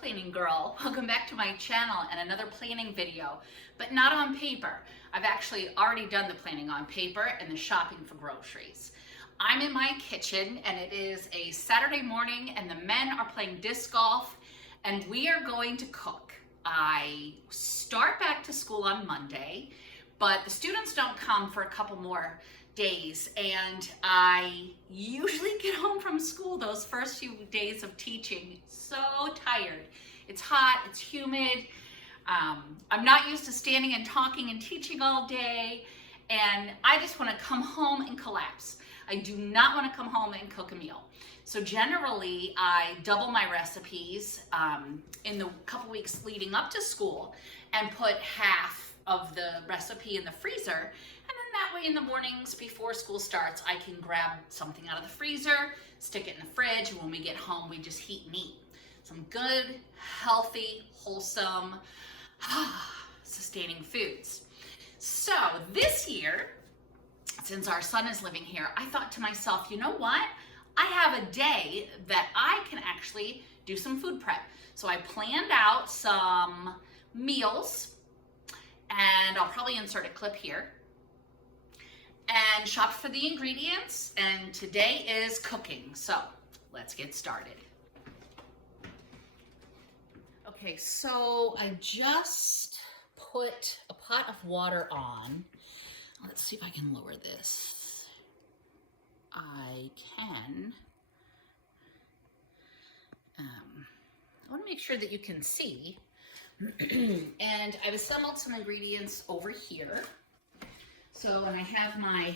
planning girl. Welcome back to my channel and another planning video, but not on paper. I've actually already done the planning on paper and the shopping for groceries. I'm in my kitchen and it is a Saturday morning and the men are playing disc golf and we are going to cook. I start back to school on Monday, but the students don't come for a couple more days, and I usually get home from school those first few days of teaching so tired. It's hot, it's humid, I'm not used to standing and talking and teaching all day, and I just want to come home and collapse. I do not want to come home and cook a meal. So generally I double my recipes in the couple weeks leading up to school and put half of the recipe in the freezer. That way in the mornings before school starts, I can grab something out of the freezer, stick it in the fridge, and when we get home, we just heat and eat. Some good, healthy, wholesome, sustaining foods. So this year, since our son is living here, I thought to myself, you know what? I have a day that I can actually do some food prep. So I planned out some meals, and I'll probably insert a clip here, and shopped for the ingredients, and today is cooking. So let's get started. Okay, so I just put a pot of water on. Let's see if I can lower this. I can. I want to make sure that you can see. And I've assembled some ingredients over here. So, and I have my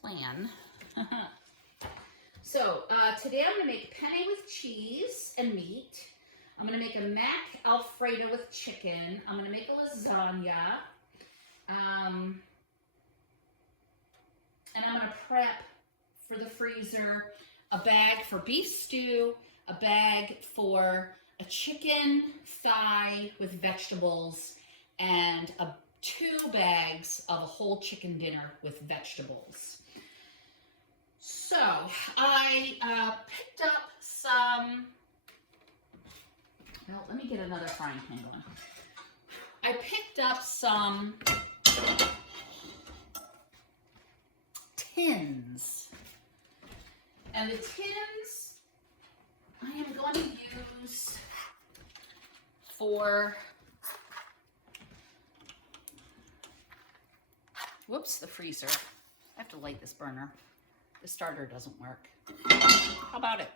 plan. So, today I'm going to make penne with cheese and meat. I'm going to make a mac alfredo with chicken. I'm going to make a lasagna. And I'm going to prep for the freezer a bag for beef stew, a bag for a chicken thigh with vegetables, and 2 bags of a whole chicken dinner with vegetables. So I picked up some, well, let me get another frying pan going. I picked up some tins. And the tins I am going to use for, whoops, the freezer. I have to light this burner. The starter doesn't work. How about it?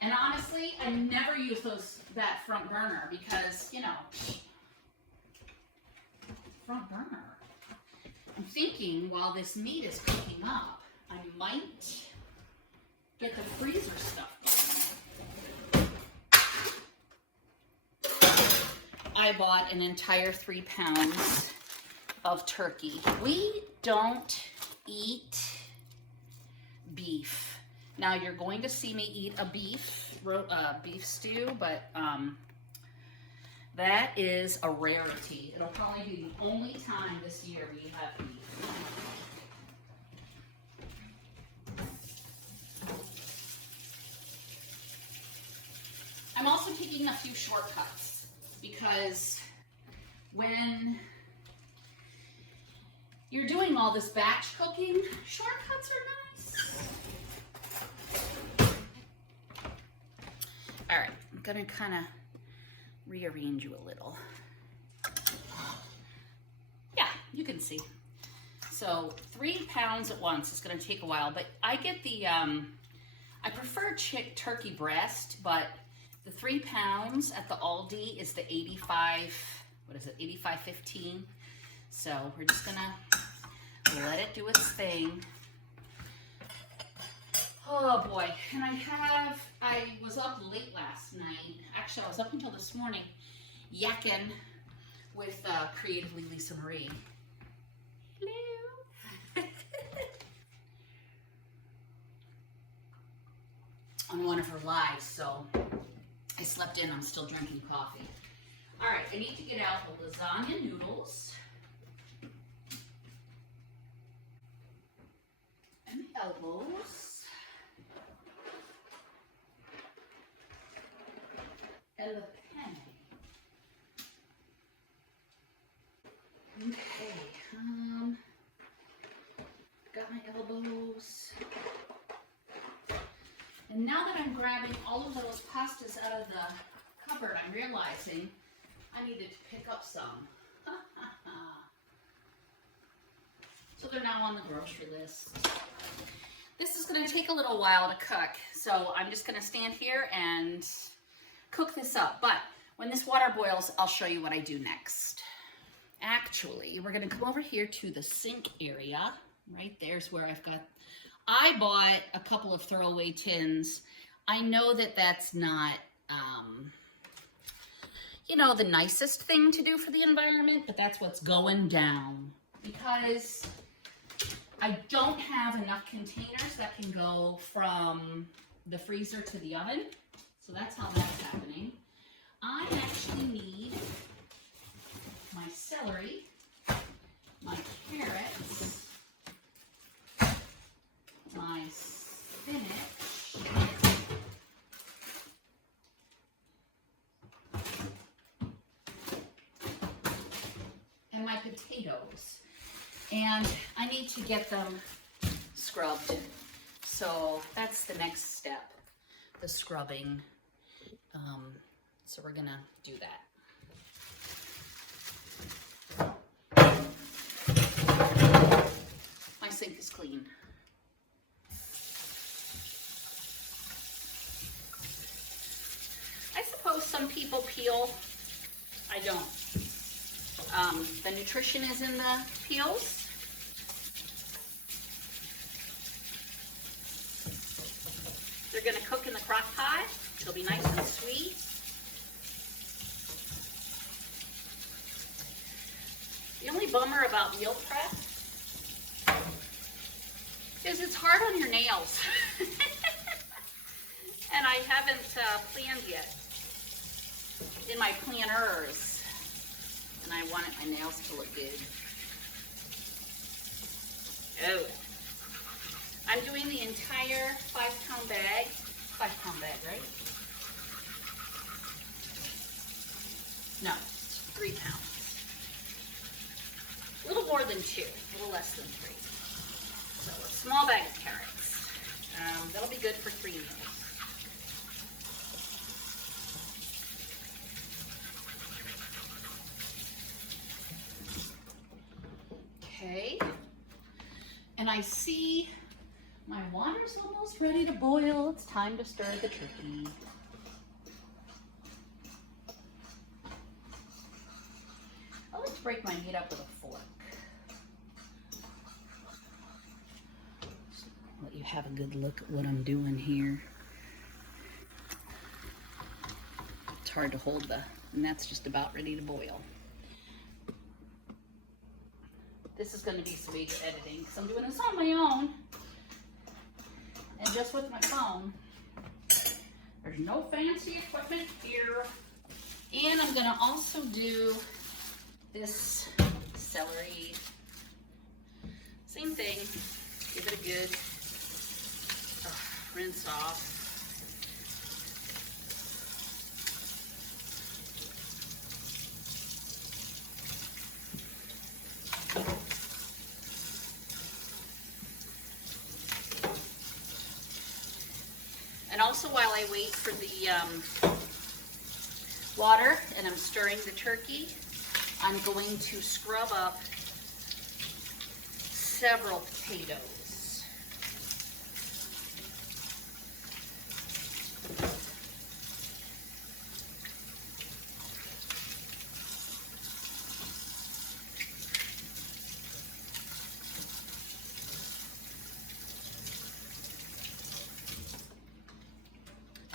And honestly, I never use that front burner because, you know, front burner. I'm thinking while this meat is cooking up, I might get the freezer stuff going. I bought an entire 3 pounds of turkey. We don't eat beef. Now you're going to see me eat a beef stew, but that is a rarity. It'll probably be the only time this year we have beef. I'm also taking a few shortcuts because when you're doing all this batch cooking, shortcuts are nice. All right, I'm gonna kind of rearrange you a little. Yeah, you can see. So 3 pounds at once is gonna take a while, but I get the, I prefer turkey breast, but the 3 pounds at the Aldi is the 85, what is it, 85.15. So we're just gonna let it do its thing. Oh boy, and I was up late last night. Actually, I was up until this morning yakking with Creatively Lisa Marie. Hello. On one of her lives, so I slept in, I'm still drinking coffee. All right, I need to get out the lasagna noodles and the elbows. and the penne. Okay, got my elbows. And now that I'm grabbing all of those pastas out of the cupboard, I'm realizing I needed to pick up some. So they're now on the grocery list. This is going to take a little while to cook, so I'm just going to stand here and cook this up. But when this water boils, I'll show you what I do next. Actually, we're going to come over here to the sink area. Right there's where I bought a couple of throwaway tins. I know that that's not, you know, the nicest thing to do for the environment, but that's what's going down because I don't have enough containers that can go from the freezer to the oven. So that's how that's happening. I actually need my celery, my carrots, my spinach, and my potatoes. And I need to get them scrubbed. So that's the next step, the scrubbing. So we're gonna do that. My sink is clean. I suppose some people peel. I don't. The nutrition is in the peels. They're going to cook in the crock pot. They'll be nice and sweet. The only bummer about meal prep is it's hard on your nails. And I haven't planned yet in my planners. And I wanted my nails to look good. Oh. I'm doing the entire 5-pound bag. 5-pound bag, right? No, 3 pounds. A little more than 2, a little less than 3. So a small bag of carrots. That'll be good for 3 meals. Okay. And I see my water's almost ready to boil. It's time to stir the turkey. I like to break my meat up with a fork. Let you have a good look at what I'm doing here. It's hard to hold and that's just about ready to boil. This is going to be sweet editing because I'm doing this on my own and just with my phone. There's no fancy equipment here. And I'm going to also do this celery. Same thing. Give it a good rinse off. And also while I wait for the water and I'm stirring the turkey, I'm going to scrub up several potatoes.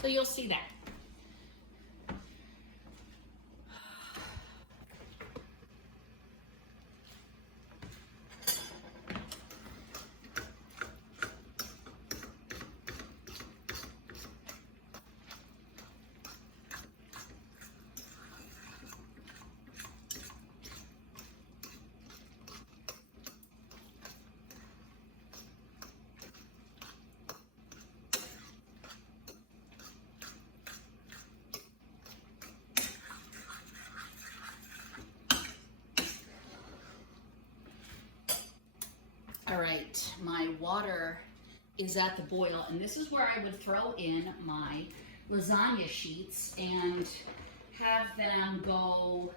So you'll see that. right, my water is at the boil, and this is where I would throw in my lasagna sheets and have them go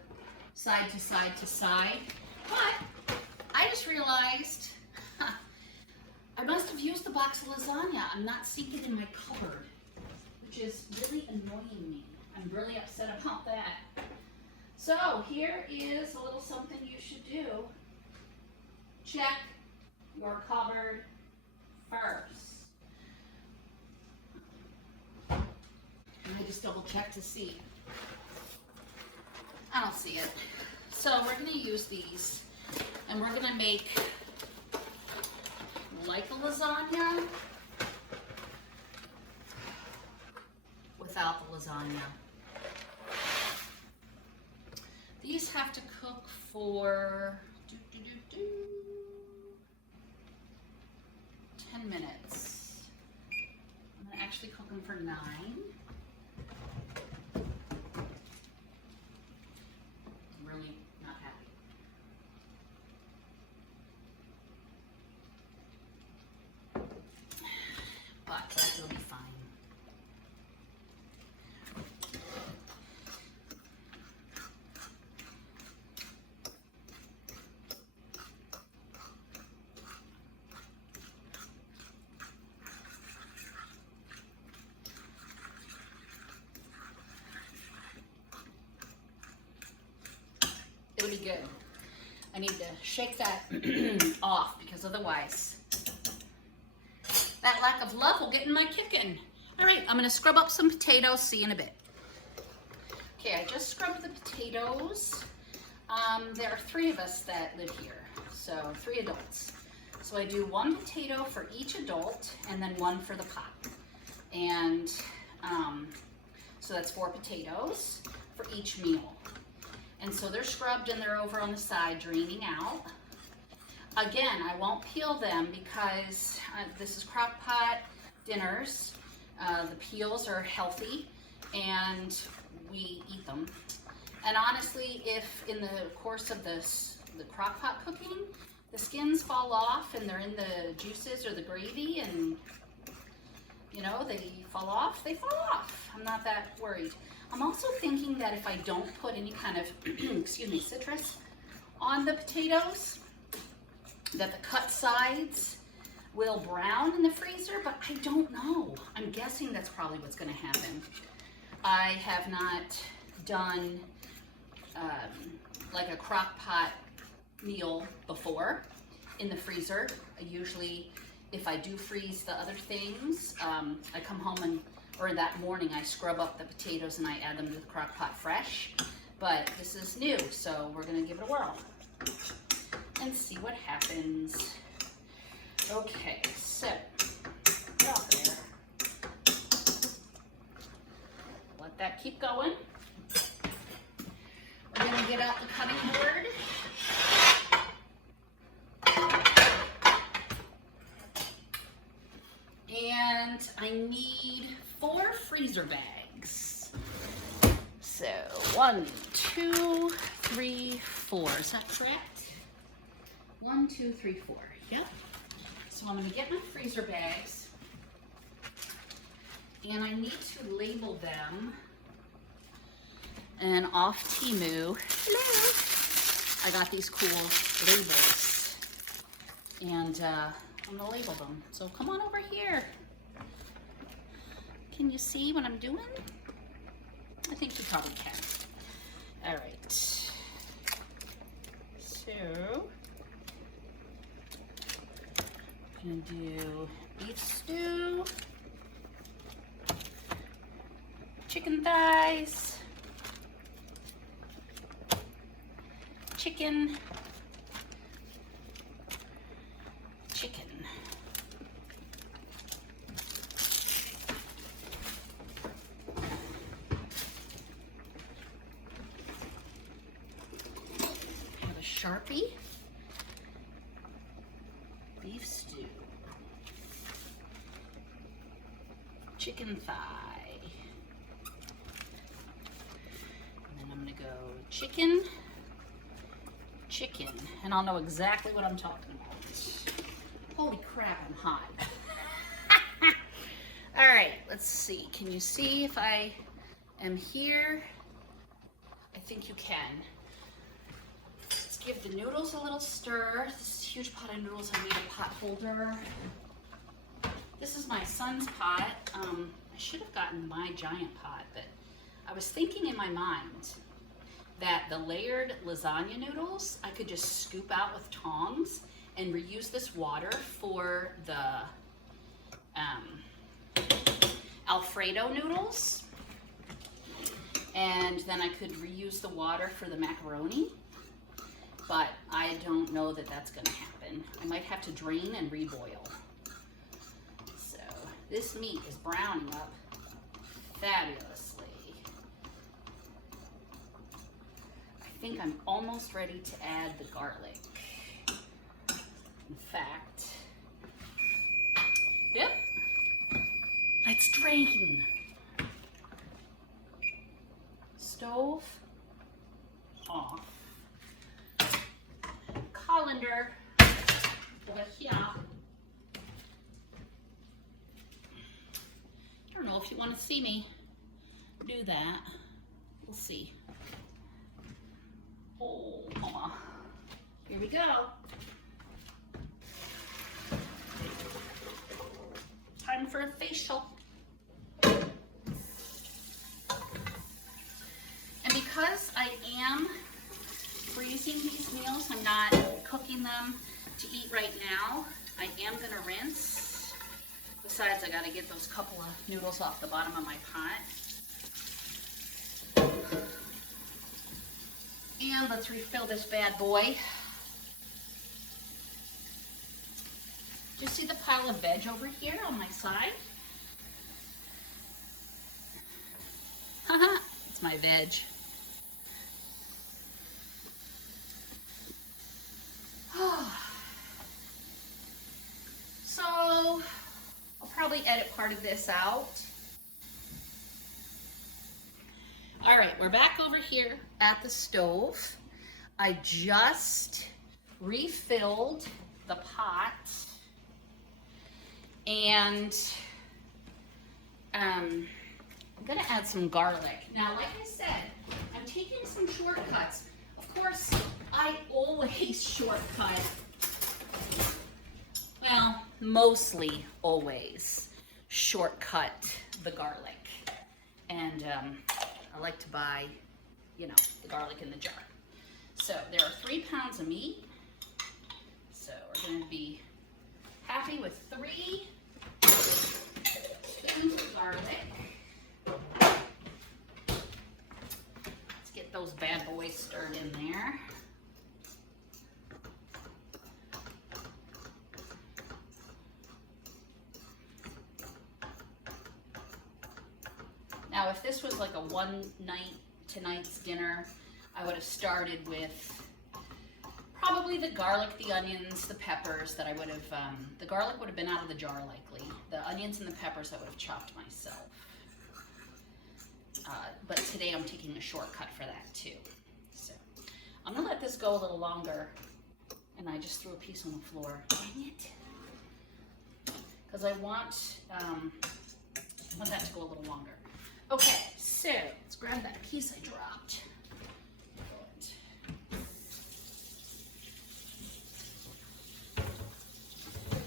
side to side to side. But I just realized I must have used the box of lasagna. I'm not seeing it in my cupboard, which is really annoying me. I'm really upset about that. So here is a little something you should do. Check your cupboard first. I just double check to see. I don't see it. So we're going to use these, and we're going to make like a lasagna without the lasagna. These have to cook for 10 minutes. I'm going to actually cook them for 9. I'm really not happy. But it'll be fine. It'll be good. I need to shake that off because otherwise that lack of love will get in my kitchen. All right, I'm gonna scrub up some potatoes, see you in a bit. Okay, I just scrubbed the potatoes. There are 3 of us that live here, so 3 adults. So I do 1 potato for each adult and then 1 for the pot. And so that's 4 potatoes for each meal. And so they're scrubbed and they're over on the side draining out. Again, I won't peel them because this is crock pot dinners. The peels are healthy and we eat them. And honestly, if in the course of the crock pot cooking, the skins fall off and they're in the juices or the gravy and you know, they fall off, they fall off. I'm not that worried. I'm also thinking that if I don't put any kind of, excuse me, citrus on the potatoes, that the cut sides will brown in the freezer, but I don't know. I'm guessing that's probably what's gonna happen. I have not done like a crock pot meal before in the freezer. I usually, if I do freeze the other things, I come home and, or that morning I scrub up the potatoes and I add them to the crock pot fresh. But this is new, so we're gonna give it a whirl and see what happens. Okay, so get off there. Let that keep going. We're gonna get out the cutting board. And I need 4 freezer bags. So 1, 2, 3, 4. Is that correct? 1, 2, 3, 4. Yep. So I'm going to get my freezer bags, and I need to label them. And off Temu, hello, I got these cool labels, and I'm going to label them. So come on over here. Can you see what I'm doing? I think you probably can. All right. So I'm gonna do beef stew, chicken thighs, chicken, have a Sharpie, beef stew, chicken thigh, and then I'm gonna go chicken, and I'll know exactly what I'm talking about. Holy crap, I'm hot. All right, let's see. Can you see if I am here? I think you can. Let's give the noodles a little stir. This is a huge pot of noodles. I need a pot holder. This is my son's pot. I should have gotten my giant pot, but I was thinking in my mind that the layered lasagna noodles, I could just scoop out with tongs and reuse this water for the Alfredo noodles. And then I could reuse the water for the macaroni, but I don't know that that's gonna happen. I might have to drain and reboil. So this meat is browning up fabulously. I think I'm almost ready to add the garlic. In fact, yep, let's drain. Stove off. Colander over here. I don't know if you want to see me do that. We'll see. Oh, mama. Here we go. Time for a facial. And because I am freezing these meals, I'm not cooking them to eat right now, I am gonna rinse. Besides, I gotta get those couple of noodles off the bottom of my pot. And let's refill this bad boy. Do you see the pile of veg over here on my side? Haha, it's my veg. So, I'll probably edit part of this out. All right, we're back over here at the stove. I just refilled the pot. And I'm gonna add some garlic. Now, like I said, I'm taking some shortcuts. Of course, I always shortcut. Well, mostly always shortcut the garlic. And I like to buy, you know, the garlic in the jar. So there are 3 pounds of meat. So we're gonna be happy with 3 spoons of garlic. Let's get those bad boys stirred in there. Now, if this was like a one night tonight's dinner, I would have started with probably the garlic, the onions, the peppers that I would have, the garlic would have been out of the jar likely. The onions and the peppers I would have chopped myself. But today I'm taking a shortcut for that too. So I'm gonna let this go a little longer, and I just threw a piece on the floor. Dang it. Because I want that to go a little longer. Okay, so let's grab that piece I dropped.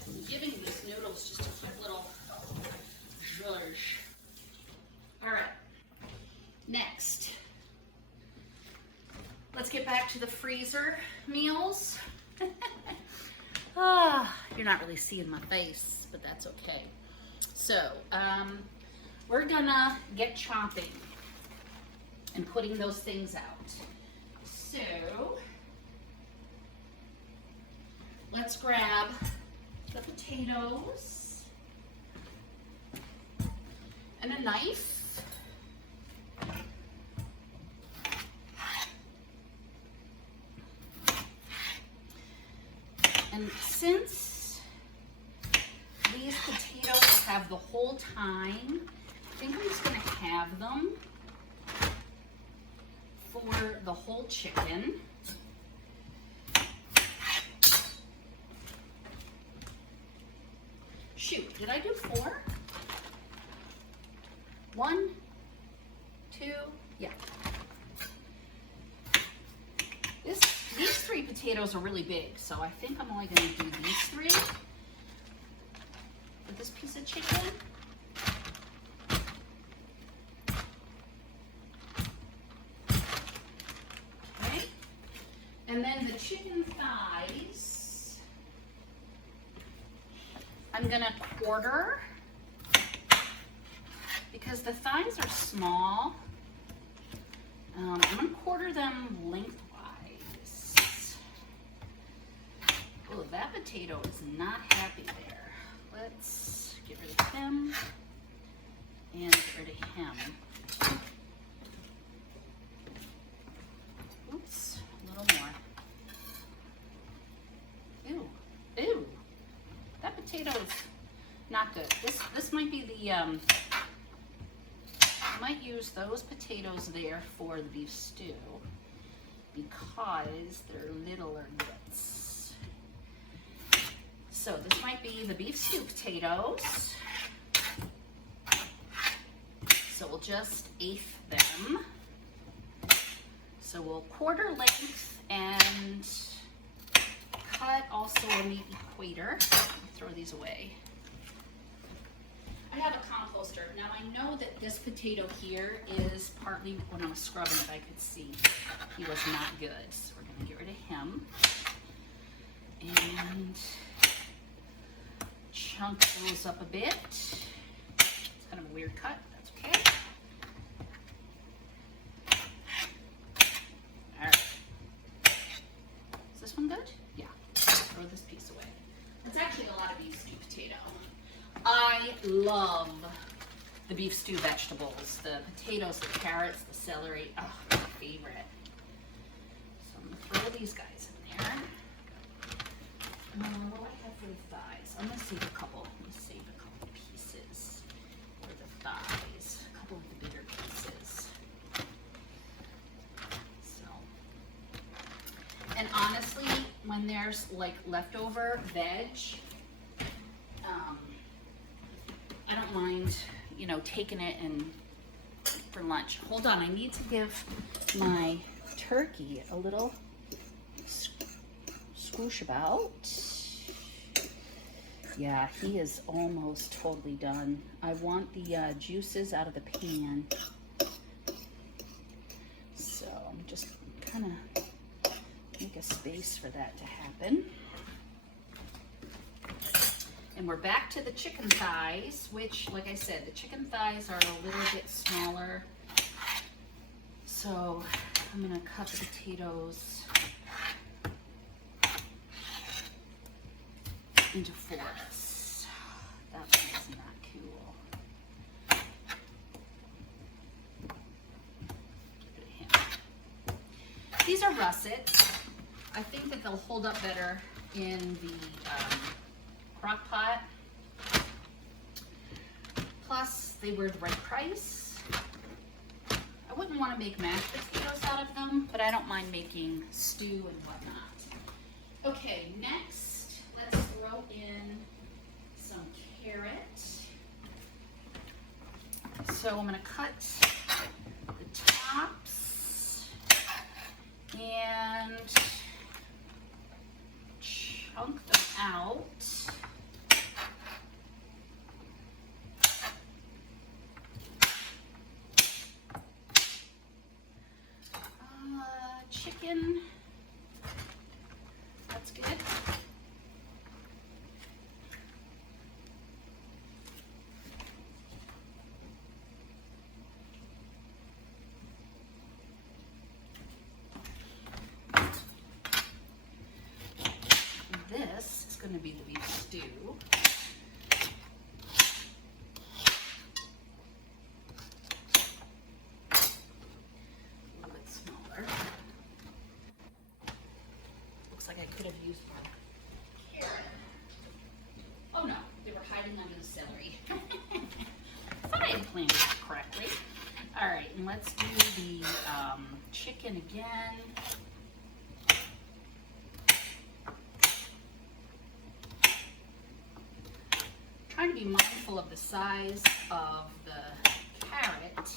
I'm giving these noodles just a quick little zhuzh. All right, next, let's get back to the freezer meals. You're not really seeing my face, but that's okay. So, we're gonna get chopping and putting those things out. So, let's grab the potatoes and a knife. And since these potatoes have the whole time, I think I'm just gonna have them for the whole chicken. Did I do 4? 1, 2, yeah. These 3 potatoes are really big, so I think I'm only going to do these 3 for this piece of chicken. Okay, and then the chicken thighs, I'm going to quarter because the thighs are small. I'm going to quarter them lengthwise. Oh, that potato is not happy there. Let's get rid of him and get rid of him. Oops, a little more. Ew, ew. That potato is not good. This might be the, I might use those potatoes there for the beef stew because they're littler bits. So this might be the beef stew potatoes. So we'll just eighth them. So we'll quarter length and cut also a neat equator. Throw these away. I have a composter. Now I know that this potato here is partly, when I was scrubbing it, I could see he was not good. So we're gonna get rid of him. And chunk those up a bit. It's kind of a weird cut, that's okay. All right. Is this one good? Yeah. Throw this piece away. That's actually a lot of beef stew potato. I love the beef stew vegetables, the potatoes, the carrots, the celery. Oh, my favorite. So I'm gonna throw these guys in there. What do I have for the thighs? I'm gonna save a couple. Let me save a couple pieces for the thighs. A couple of the bigger pieces. So, and honestly, when there's like leftover veg, I don't mind, you know, taking it and for lunch. Hold on, I need to give my turkey a little swoosh about. Yeah, he is almost totally done. I want the juices out of the pan. So I'm just kind of make a space for that to happen. And we're back to the chicken thighs, which, like I said, the chicken thighs are a little bit smaller. So I'm gonna cut the potatoes into 4s. That one is not cool. Get rid of him. These are russets. I think that they'll hold up better in the crock pot. Plus, they were the right price. I wouldn't want to make mashed potatoes out of them, but I don't mind making stew and whatnot. Okay, next, let's throw in some carrot. So I'm going to cut the tops and chunk them out. Chicken, that's good. This is going to be the beef stew. I could have used my carrot. Oh no, they were hiding under the celery. I thought I had planned it correctly. All right, and let's do the chicken again. trying to be mindful of the size of the carrot,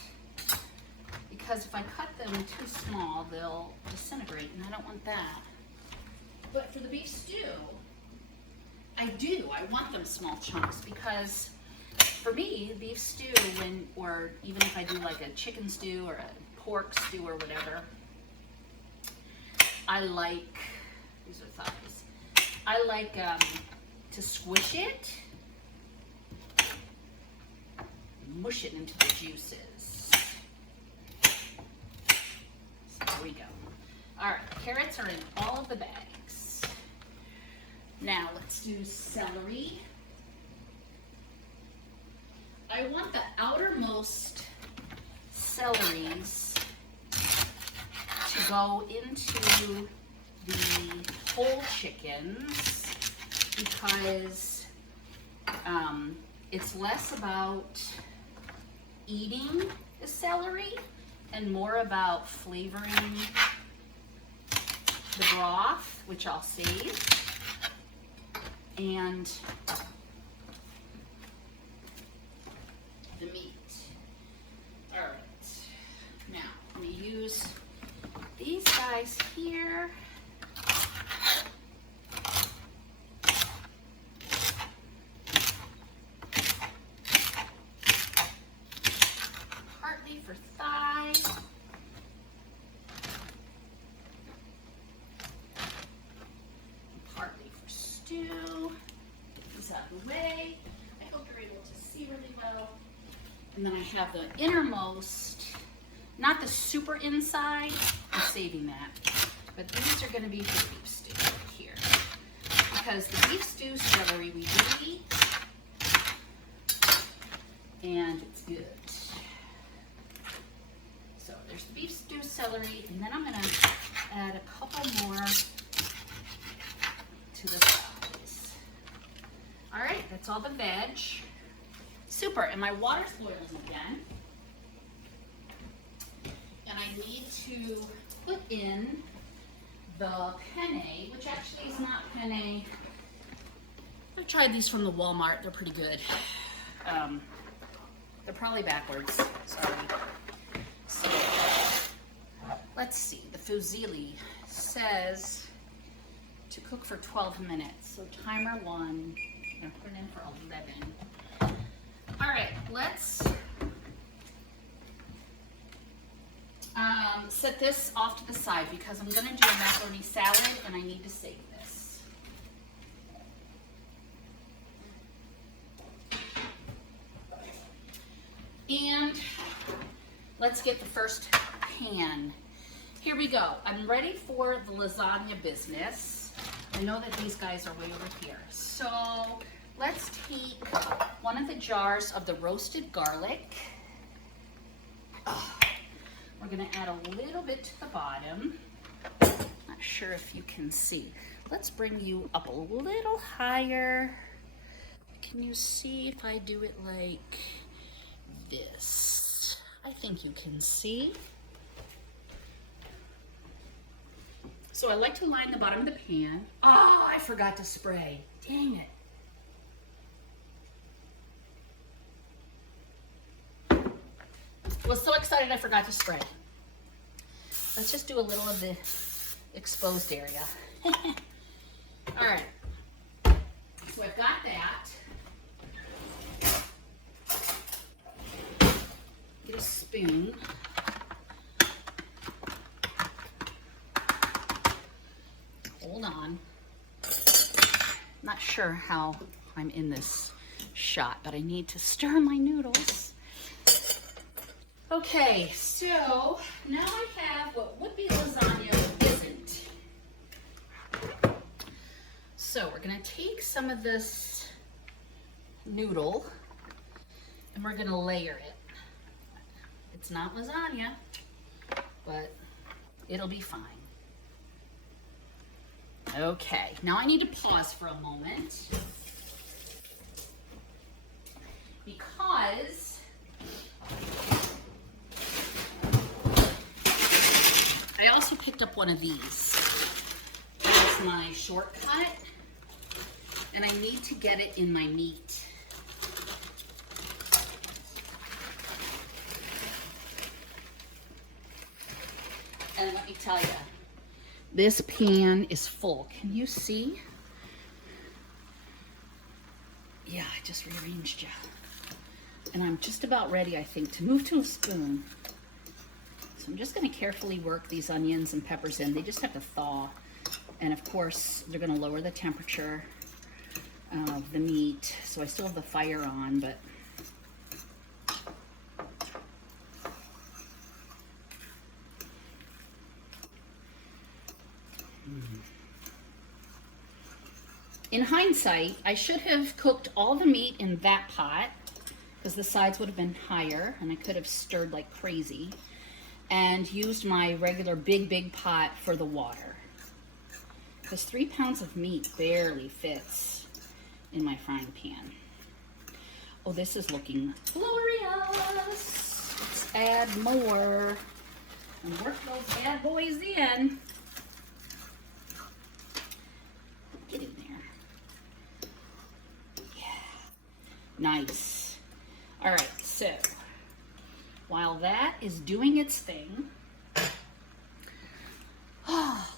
because if I cut them too small, they'll disintegrate, and I don't want that. But for the beef stew, I want them small chunks, because for me, beef stew, or even if I do like a chicken stew or a pork stew or whatever, I like, these are thighs, I like to squish it, mush it into the juices. So there we go. All right, carrots are in all of the bags. Now let's do celery. I want the outermost celeries to go into the whole chickens, because it's less about eating the celery and more about flavoring the broth, which I'll save, and the meat. All right, now I'm going to use these guys here. Partly for thigh. Partly for stew. Get these out of the way. I hope you're able to see really well. And then I have the innermost, not the super inside, I'm saving that, but these are going to be for beef stew right here, because the beef stew celery we do eat, and it's good. So there's the beef stew celery, and then I'm going to add a couple more to the thighs. All right, that's all the veg. Super, and my water's boiling again. And I need to put in the penne, which actually is not penne. I've tried these from the Walmart, they're pretty good. They're probably backwards, sorry. So, let's see, the fusilli says to cook for 12 minutes. So timer 1, I'm gonna put it in for 11. All right, let's set this off to the side, because I'm going to do a macaroni salad and I need to save this. And let's get the first pan. Here we go. I'm ready for the lasagna business. I know that these guys are way over here. So let's take one of the jars of the roasted garlic. We're gonna add a little bit to the bottom. Not sure if you can see. Let's bring you up a little higher. Can you see if I do it like this? I think you can see. So I like to line the bottom of the pan. Oh, I forgot to spray. Dang it. Was so excited I forgot to spray. Let's just do a little of the exposed area. All right, so I've got that. Get a spoon. Hold on. Not sure how I'm in this shot, but I need to stir my noodles. Okay, so now I have what would be lasagna but isn't. So we're gonna take some of this noodle and we're gonna layer it. It's not lasagna, but it'll be fine. Okay, now I need to pause for a moment, because I also picked up one of these. That's my shortcut, and I need to get it in my meat. And let me tell you, this pan is full. Can you see? Yeah, I just rearranged you. And I'm just about ready, I think, to move to a spoon. So I'm just going to carefully work these onions and peppers in. They just have to thaw. And of course, they're going to lower the temperature of the meat. So I still have the fire on, but in hindsight, I should have cooked all the meat in that pot because the sides would have been higher and I could have stirred like crazy, and used my regular big pot for the water. Because 3 pounds of meat barely fits in my frying pan. Oh, this is looking glorious. Let's add more and work those bad boys in. Get in there. Nice. All right, so while that is doing its thing,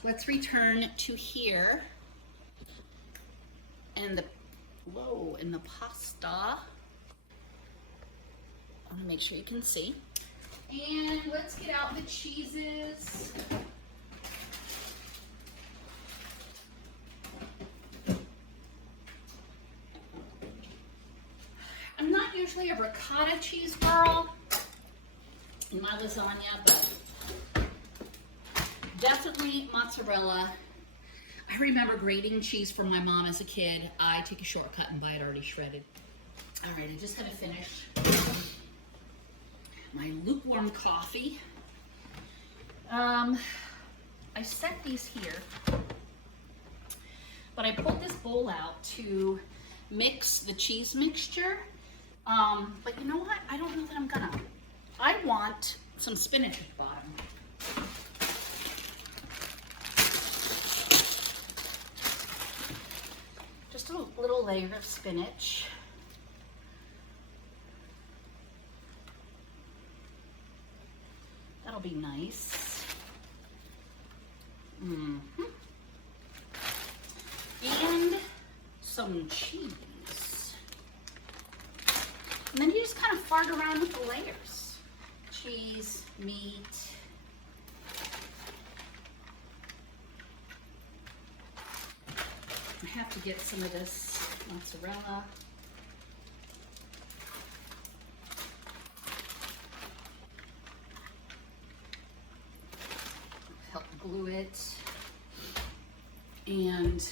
let's return to here and the pasta. I want to make sure you can see. And let's get out the cheeses. I'm not usually a ricotta cheese girl in my lasagna, but definitely mozzarella. I remember grating cheese from my mom as a kid. I take a shortcut and buy it already shredded. All right, I just gotta finish my lukewarm coffee. I set these here, but I pulled this bowl out to mix the cheese mixture. But you know what? I don't know that I'm gonna. I want some spinach at the bottom. Just a little layer of spinach. That'll be nice. And some cheese. And then you just kind of fart around with the layers. Cheese, meat. I have to get some of this mozzarella. Help glue it. And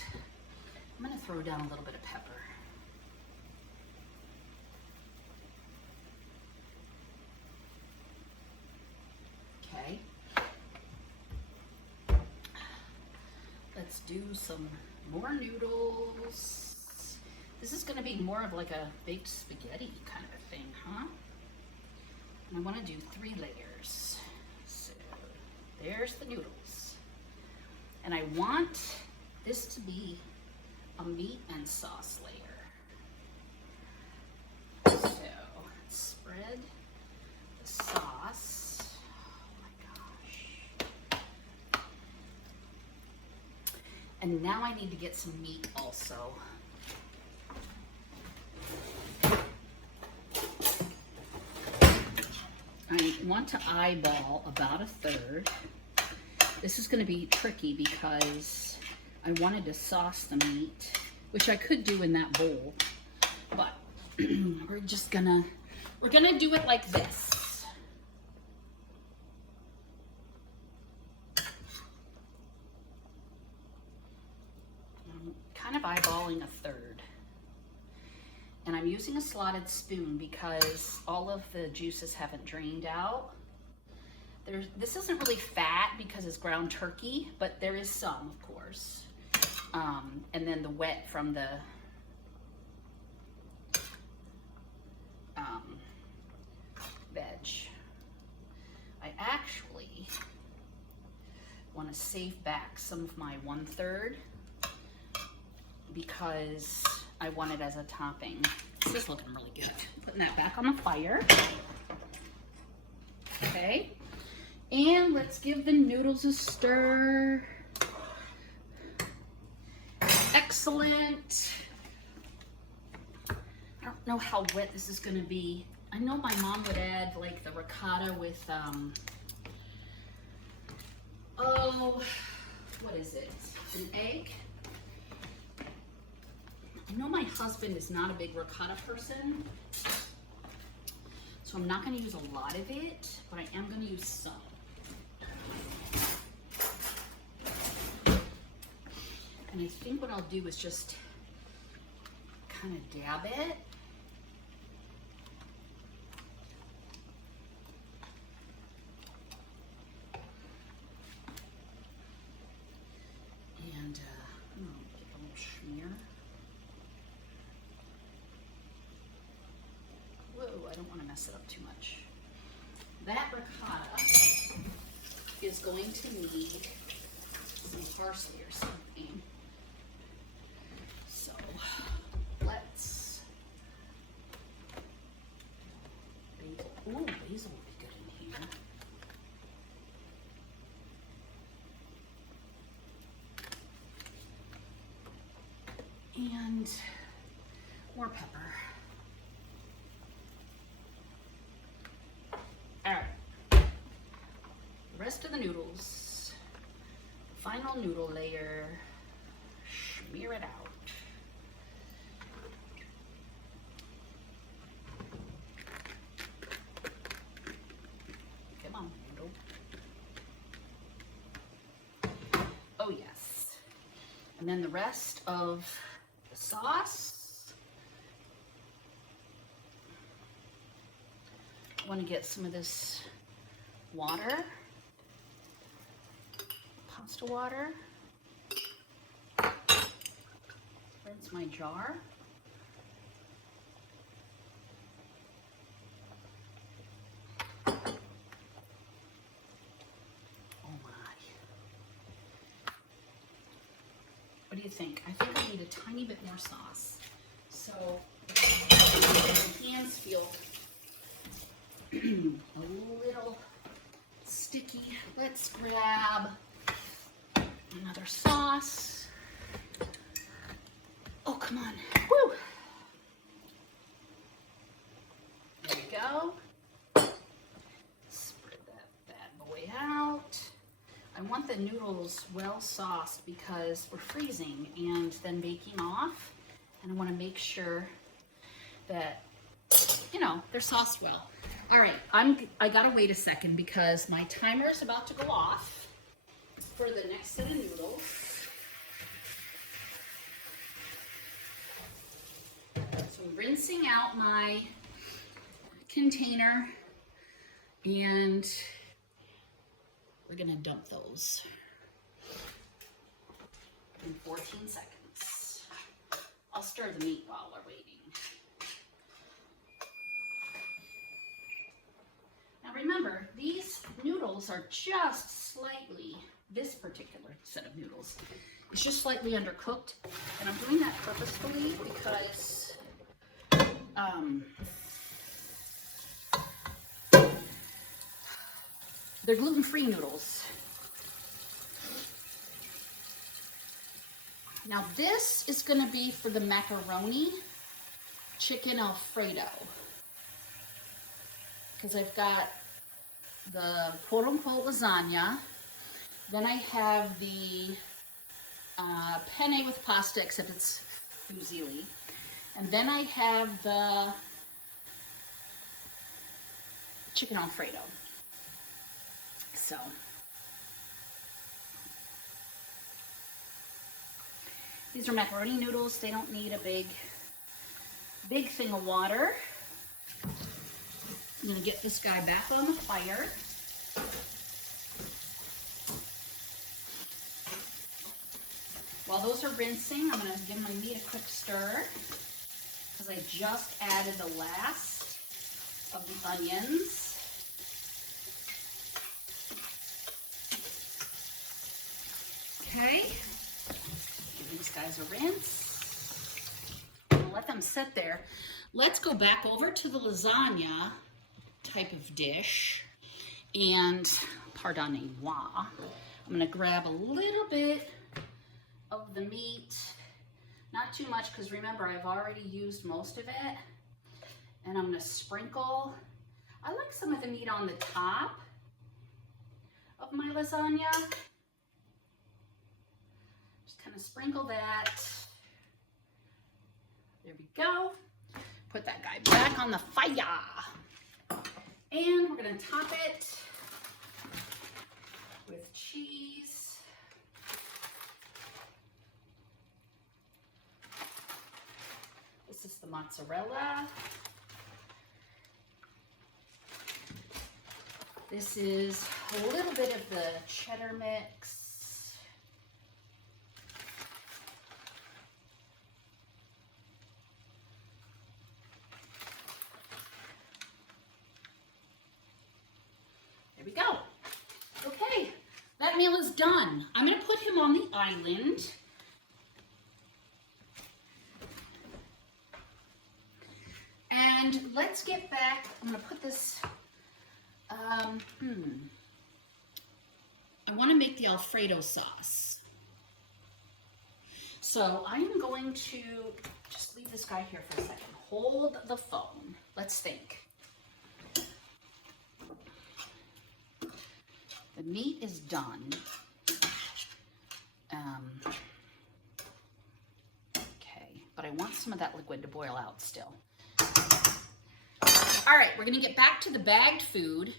I'm going to throw down a little bit of pepper. Okay. Let's do some more noodles. This is going to be more of like a baked spaghetti kind of a thing, huh? And I want to do 3 layers. So there's the noodles. And I want this to be a meat and sauce layer. So let's spread the sauce. Oh my gosh. And now I need to get some meat also. I want to eyeball about 1/3. This is going to be tricky because I wanted to sauce the meat, which I could do in that bowl, but we're gonna do it like this. I'm kind of eyeballing 1/3. And I'm using a slotted spoon because all of the juices haven't drained out. This isn't really fat because it's ground turkey, but there is some, of course. And then the wet from the veg. I actually want to save back some of my 1/3 because I want it as a topping. This is looking really good. Putting that back on the fire. Okay. And let's give the noodles a stir. Excellent. I don't know how wet this is gonna be. I know my mom would add like the ricotta with, oh, what is it? An egg? I know my husband is not a big ricotta person, so I'm not gonna use a lot of it, but I am gonna use some. And I think what I'll do is just kind of dab it. And I'm gonna get a little smear. Whoa, I don't want to mess it up too much. That ricotta is going to need some parsley or something. So let's basil. Ooh, basil would be good in here. And more pepper. All right. The rest of the noodles, final noodle layer, smear it out. Come on, noodle. Oh yes. And then the rest of the sauce. I want to get some of this water, pasta water. Rinse my jar. Oh my. What do you think? I think I need a tiny bit more sauce. So my hands feel a little sticky. Let's grab another sauce. Oh, come on. Woo! There we go. Spread that bad boy out. I want the noodles well sauced because we're freezing and then baking off. And I want to make sure that, you know, they're sauced well. All right, I gotta wait a second because my timer is about to go off for the next set of noodles. So I'm rinsing out my container and we're gonna dump those in 14 seconds. I'll stir the meat while we're waiting. Remember, these noodles are just slightly, this particular set of noodles is just slightly undercooked. And I'm doing that purposefully because they're gluten-free noodles. Now this is gonna be for the macaroni chicken Alfredo. Because I've got the quote-unquote lasagna, then I have the penne with pasta, except it's fusilli, and then I have the chicken Alfredo. So these are macaroni noodles. They don't need a big thing of water. I'm gonna get this guy back on the fire. While those are rinsing, I'm gonna give my meat a quick stir because I just added the last of the onions. Okay, give these guys a rinse. I'm gonna let them sit there. Let's go back over to the lasagna type of dish, and pardonnez-moi. I'm gonna grab a little bit of the meat, not too much, because remember, I've already used most of it. And I'm gonna sprinkle, I like some of the meat on the top of my lasagna. Just kind of sprinkle that. There we go. Put that guy back on the fire. And we're gonna top it with cheese. This is the mozzarella. This is a little bit of the cheddar mix. There we go. Okay, that meal is done. I'm gonna put him on the island. And let's get back, I'm gonna put this, I wanna make the Alfredo sauce. So I'm going to just leave this guy here for a second. Hold the phone. Let's think. The meat is done. Okay, but I want some of that liquid to boil out still. All right, we're gonna get back to the bagged food.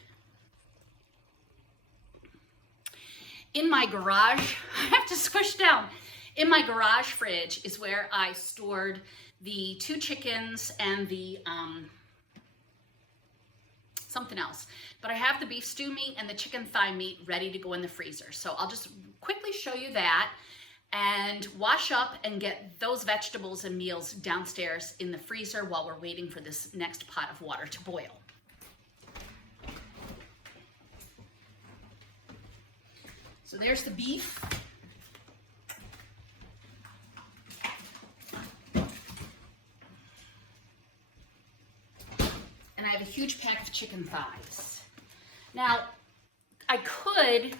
In my garage, I have to squish down. In my garage fridge is where I stored the 2 chickens and the something else. But I have the beef stew meat and the chicken thigh meat ready to go in the freezer. So I'll just quickly show you that and wash up and get those vegetables and meals downstairs in the freezer while we're waiting for this next pot of water to boil. So there's the beef. And I have a huge pack of chicken thighs. Now, I could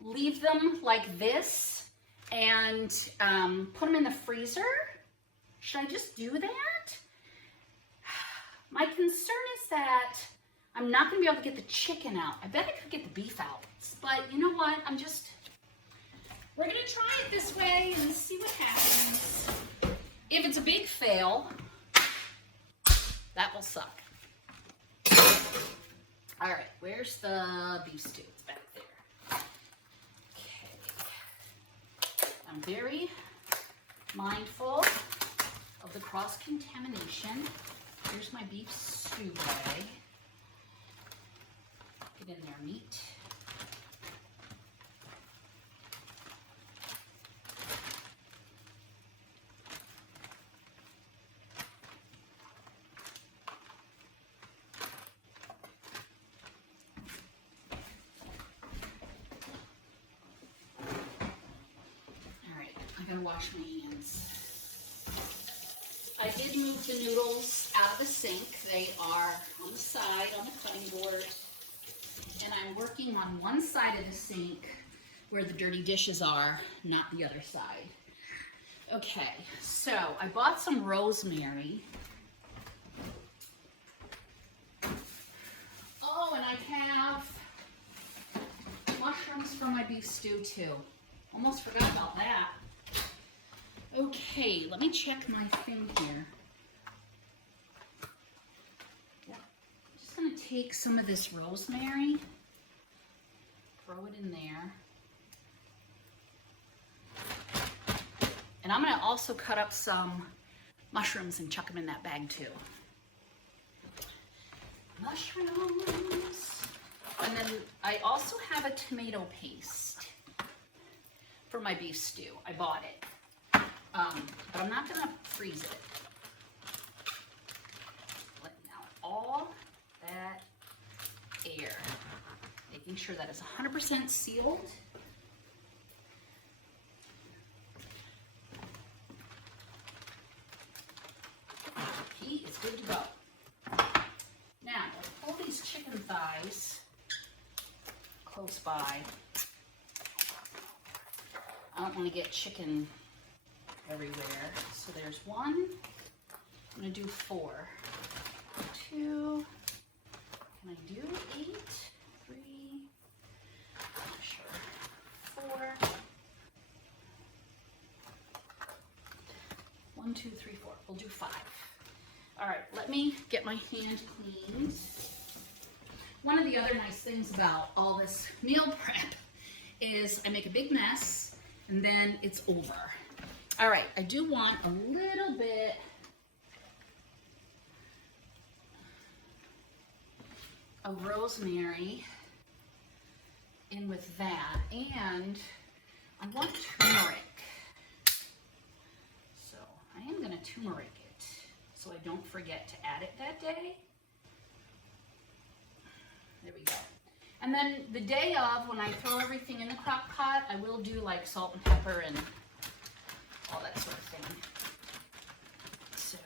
leave them like this and put them in the freezer. Should I just do that? My concern is that I'm not gonna be able to get the chicken out. I bet I could get the beef out, but you know what? We're gonna try it this way and see what happens. If it's a big fail, that will suck. All right, where's the beef stew? It's back there. Okay. I'm very mindful of the cross-contamination. Here's my beef stew bag. Get in there, meat. I'm gonna wash my hands. I did move the noodles out of the sink. They are on the side, on the cutting board. And I'm working on one side of the sink where the dirty dishes are, not the other side. Okay, so I bought some rosemary. Oh, and I have mushrooms for my beef stew too. Almost forgot about that. Okay, let me check my thing here. I'm just gonna take some of this rosemary, throw it in there. And I'm gonna also cut up some mushrooms and chuck them in that bag too. Mushrooms. And then I also have a tomato paste for my beef stew. I bought it. But I'm not gonna freeze it. Letting out all that air. Making sure that it's 100% sealed. He is good to go. Now, I'll pull these chicken thighs close by. I don't want to get chicken everywhere. So there's one. I'm going to do 4. 2. Can I do 8? 3. Not sure. 4. 1, 2, 3, 4. We'll do 5. All right, let me get my hand cleaned. One of the other nice things about all this meal prep is I make a big mess and then it's over. All right, I do want a little bit of rosemary in with that, and I want turmeric. So I am gonna turmeric it so I don't forget to add it that day. There we go. And then the day of, when I throw everything in the crock pot, I will do like salt and pepper and all that sort of thing. So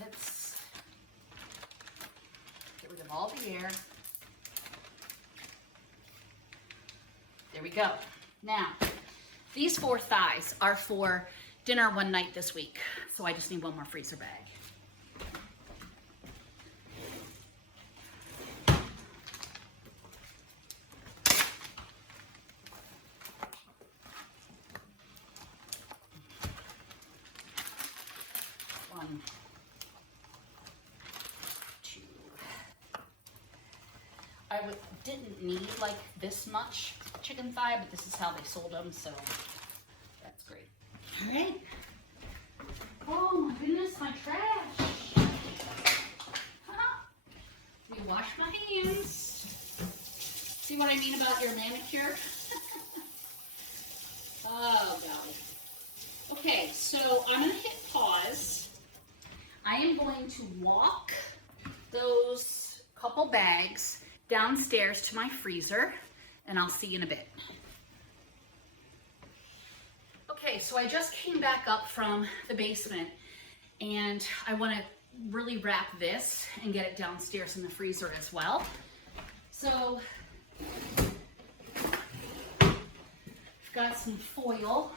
let's get rid of all the air. There we go. Now, these 4 thighs are for dinner one night this week. So I just need one more freezer bag. One, 2. I didn't need like this much chicken thigh, but this is how they sold them, so that's great. All right. Oh my goodness, my trash. Let me wash my hands. See what I mean about your manicure? Oh God. Okay, so I'm gonna hit pause. I am going to walk those couple bags downstairs to my freezer, and I'll see you in a bit. Okay, so I just came back up from the basement, and I want to really wrap this and get it downstairs in the freezer as well. So I've got some foil.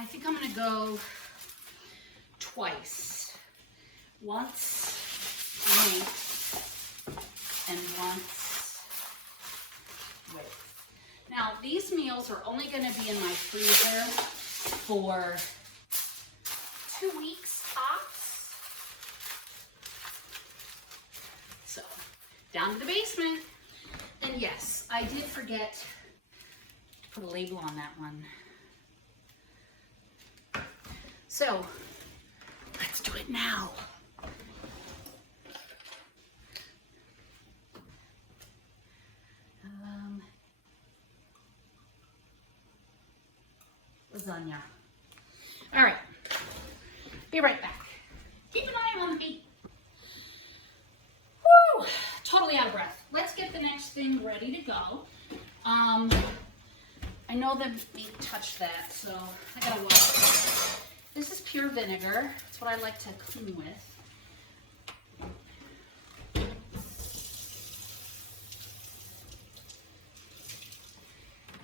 I think I'm gonna go twice. Once length and once width. Now, these meals are only gonna be in my freezer for 2 weeks tops. So, down to the basement. And yes, I did forget to put a label on that one. So, let's do it now. Lasagna. All right, be right back. Keep an eye on the meat. Woo! Totally out of breath. Let's get the next thing ready to go. I know the meat touched that, so I gotta wash it. This is pure vinegar. It's what I like to clean with.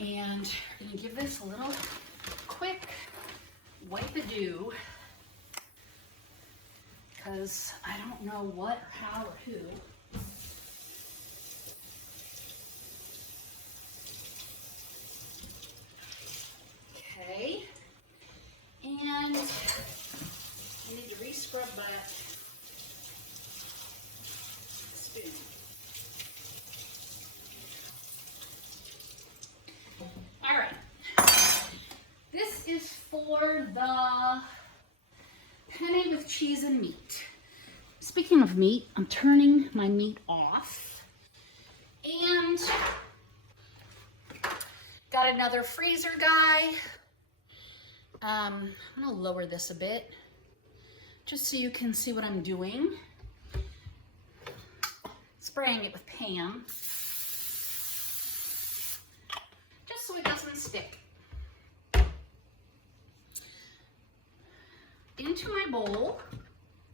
And I'm gonna give this a little quick wipe-a-do, because I don't know what or how or who. Okay, and I need to re-scrub that spoon. All right, this is for the penne with cheese and meat. Speaking of meat, I'm turning my meat off, and got another freezer guy. I'm gonna lower this a bit just so you can see what I'm doing. Spraying it with Pam. stick. Into my bowl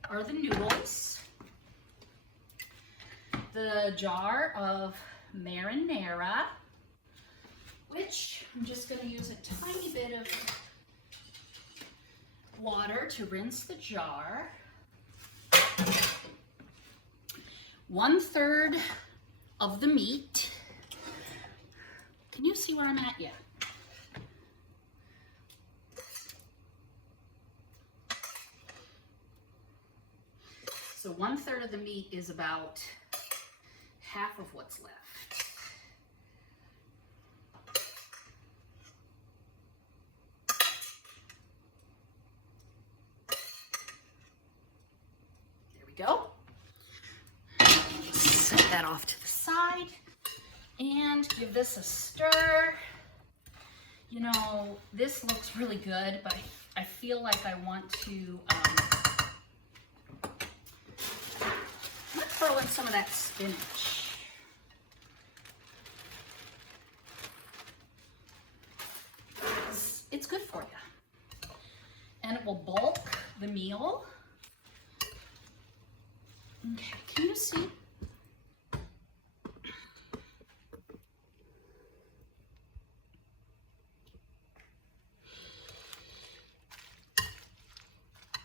are the noodles, the jar of marinara, which I'm just going to use a tiny bit of water to rinse the jar. 1/3 of the meat. Can you see where I'm at? Yeah. So 1/3 of the meat is about half of what's left. There we go. Set that off to the side and give this a stir. You know, this looks really good, but I feel like I want to throw in some of that spinach. It's good for you. And it will bulk the meal. Okay, can you see?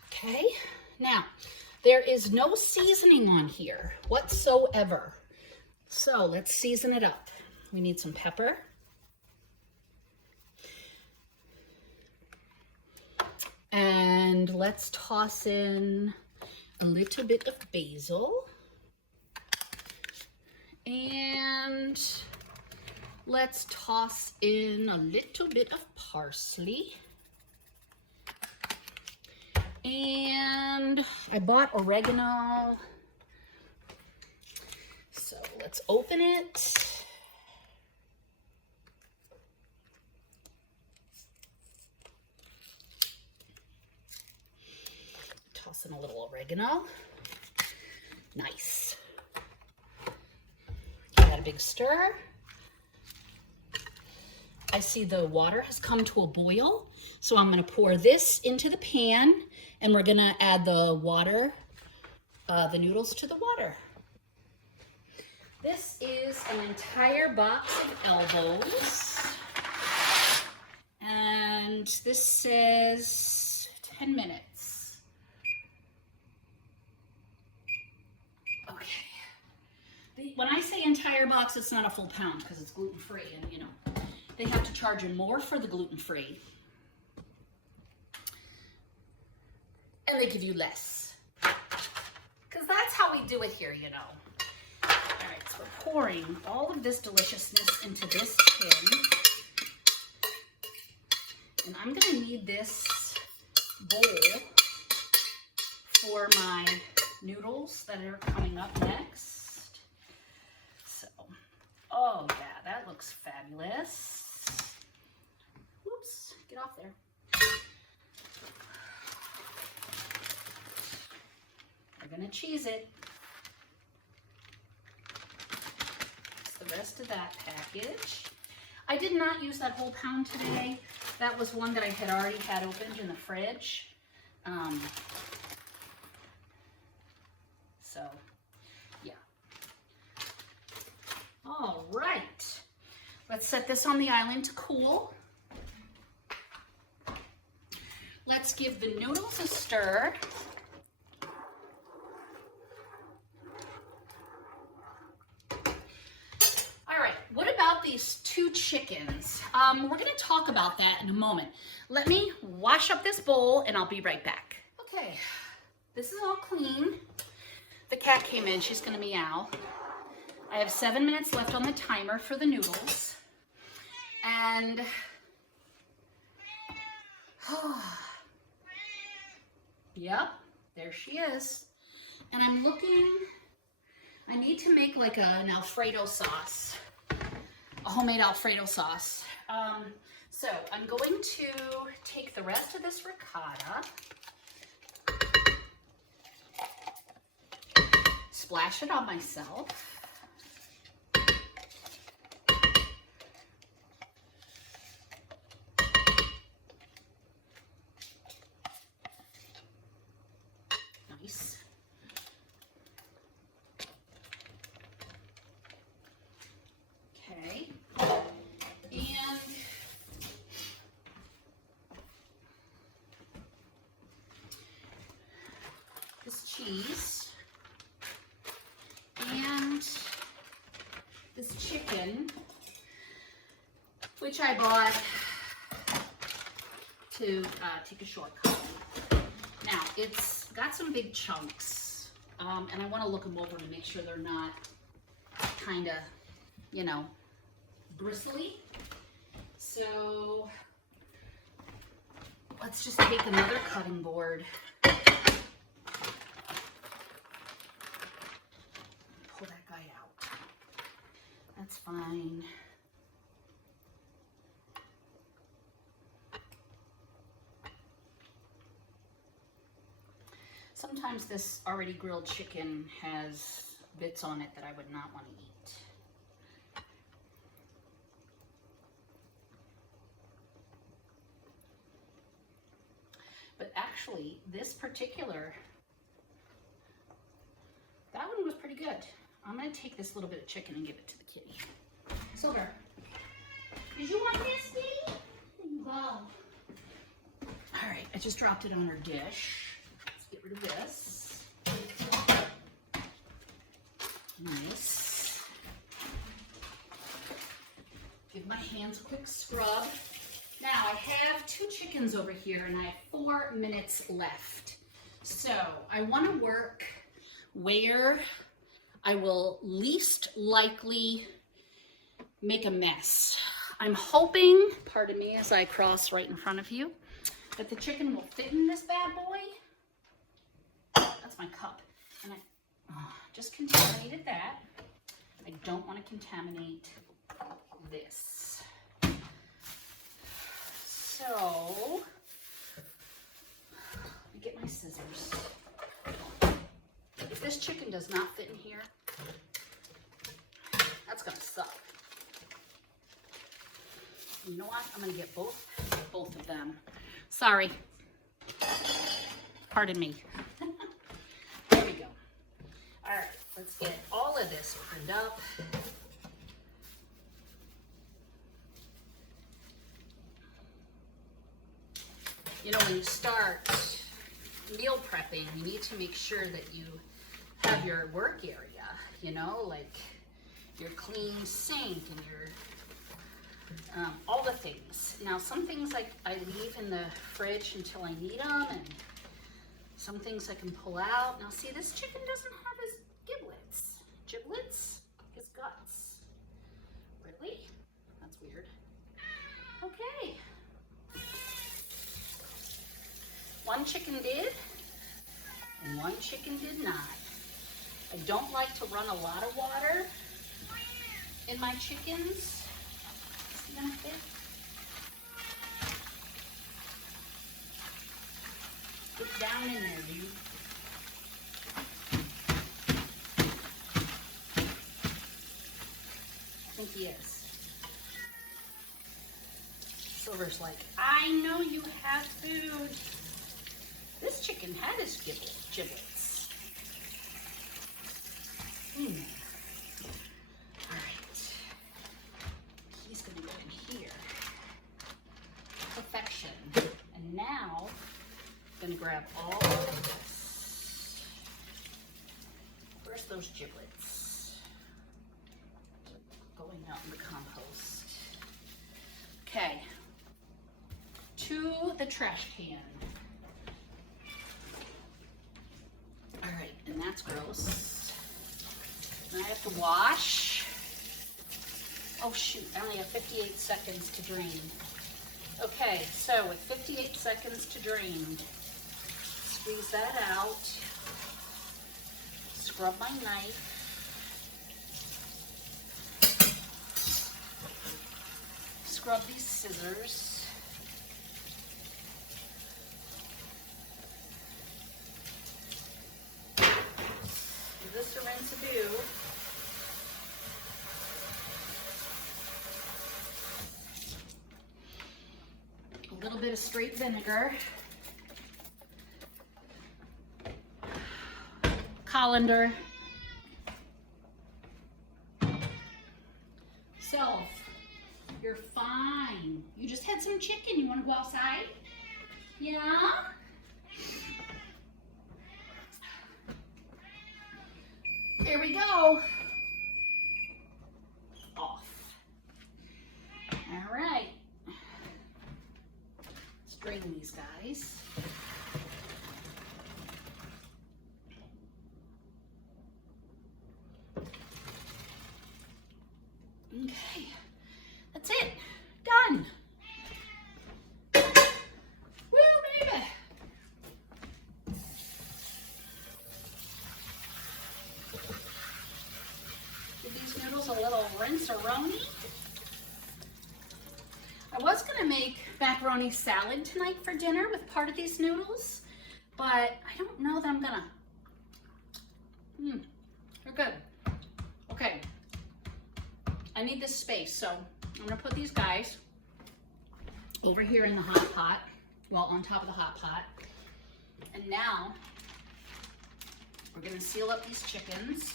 Okay, now there is no seasoning on here whatsoever. So let's season it up. We need some pepper. And let's toss in a little bit of basil. And let's toss in a little bit of parsley. And I bought oregano. So let's open it. Toss in a little oregano. Nice. Give that a big stir. I see the water has come to a boil, so I'm going to pour this into the pan, and we're going to add the water, the noodles to the water. This is an entire box of elbows, and this says 10 minutes. Okay. When I say entire box, it's not a full pound because it's gluten-free, and you know, they have to charge you more for the gluten-free. And they give you less. Because that's how we do it here, you know. All right, so we're pouring all of this deliciousness into this tin. And I'm gonna need this bowl for my noodles that are coming up next. So, oh yeah, that looks fabulous. Whoops, get off there. We're gonna cheese it. That's the rest of that package. I did not use that whole pound today. That was one that I had already had opened in the fridge. So, yeah. All right. Let's set this on the island to cool. Let's give the noodles a stir. All right, what about these 2 chickens? We're gonna talk about that in a moment. Let me wash up this bowl and I'll be right back. Okay, this is all clean. The cat came in, she's gonna meow. I have 7 minutes left on the timer for the noodles. And, yep, there she is. And I'm looking, I need to make like an Alfredo sauce, a homemade Alfredo sauce. So I'm going to take the rest of this ricotta, splash it on myself. which I bought to take a shortcut. Now, it's got some big chunks, and I want to look them over to make sure they're not kind of, you know, bristly. So let's just take another cutting board. Pull that guy out. That's fine. Sometimes this already grilled chicken has bits on it that I would not want to eat. But actually, this particular, that one was pretty good. I'm going to take this little bit of chicken and give it to the kitty. Silver, did you want this, Daddy? There you go. All right, I just dropped it on her dish. Get rid of this. Nice. Give my hands a quick scrub. Now I have 2 chickens over here and I have 4 minutes left. So I want to work where I will least likely make a mess. I'm hoping, pardon me as I cross right in front of you, that the chicken will fit in this bad boy. That's my cup, and I just contaminated that. I don't want to contaminate this. So, let me get my scissors. If this chicken does not fit in here, that's gonna suck. You know what? I'm gonna get both of them. Sorry. Pardon me. There we go. All right, let's get all of this opened up. You know, when you start meal prepping, you need to make sure that you have your work area, you know, like your clean sink and your all the things. Now, some things I leave in the fridge until I need them, and some things I can pull out. Now, see, this chicken doesn't have his giblets. Giblets? His guts. Really? That's weird. Okay. One chicken did, and one chicken did not. I don't like to run a lot of water in my chickens. See that fit? Get down in there, dude. I think he is. Silver's like, I know you have food. This chicken had his giblets. All right. He's going to go in here. Perfection. And now, I'm going to grab all of this. Where's those giblets? Going out in the compost. Okay. To the trash can. All right, and that's gross. Now I have to wash. Oh shoot, I only have 58 seconds to drain. Okay, so with 58 seconds to drain, squeeze that out. Scrub my knife. Scrub these scissors. Give this a rinse to do. A little bit of straight vinegar. Colander. Self, you're fine. You just had some chicken. You want to go outside? Yeah? Here we go. Off. All right. layering these guys. Okay, that's it. Done. Woo, baby. Give these noodles a little rinse-a-roni. I was gonna make macaroni salad tonight for dinner with part of these noodles, but I don't know that I'm gonna. They're good. Okay, I need this space, so I'm gonna put these guys over here in the hot pot, well, on top of the hot pot. And now we're gonna seal up these chickens.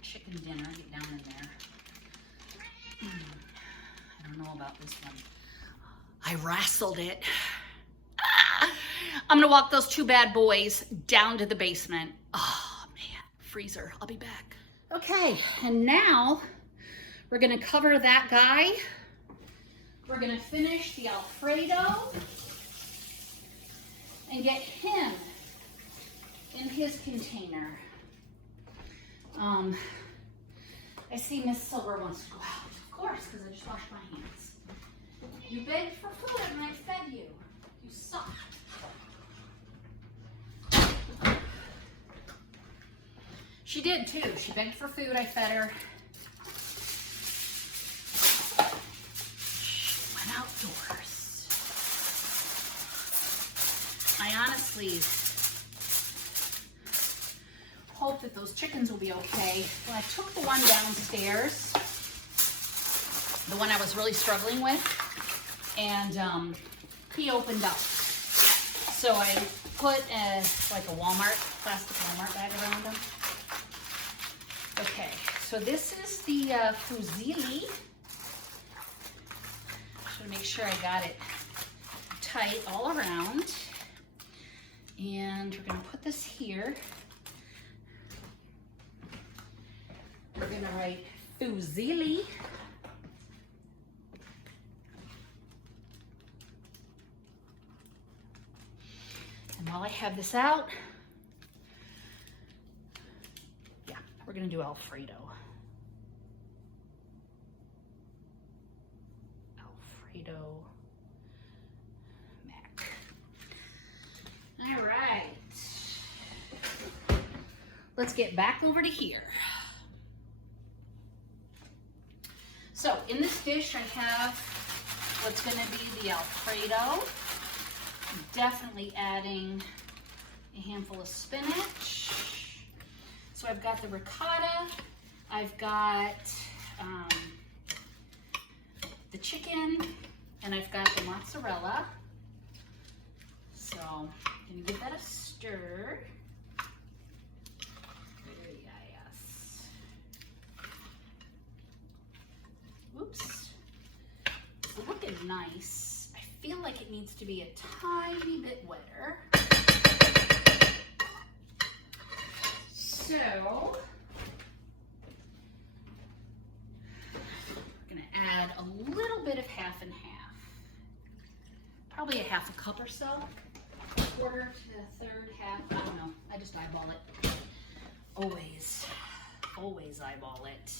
Chicken dinner, get down in there. I don't know about this one. I wrestled it. I'm gonna walk those two bad boys down to the basement. Oh man, freezer, I'll be back. Okay, and now we're gonna cover that guy. We're gonna finish the Alfredo and get him in his container. I see Miss Silver wants to go out. Of course, because I just washed my hands. You begged for food and I fed you. You suck. She did too. She begged for food, I fed her. She went outdoors. I honestly hope that those chickens will be okay. Well, I took the one downstairs, the one I was really struggling with, and he opened up. So I put like a plastic Walmart bag around him. Okay, so this is the fusilli. Just make sure I got it tight all around. And we're gonna put this here. We're gonna write fusilli. And while I have this out, yeah, we're gonna do Alfredo. Alfredo mac. All right. Let's get back over to here. So in this dish, I have what's going to be the Alfredo. I'm definitely adding a handful of spinach. So I've got the ricotta. I've got the chicken, and I've got the mozzarella. So I'm going to give that a stir. Oops, it's looking nice. I feel like it needs to be a tiny bit wetter. So, we're gonna add a little bit of half and half. Probably a half a cup or so. A quarter to a third, half, I don't know. I just eyeball it. Always eyeball it.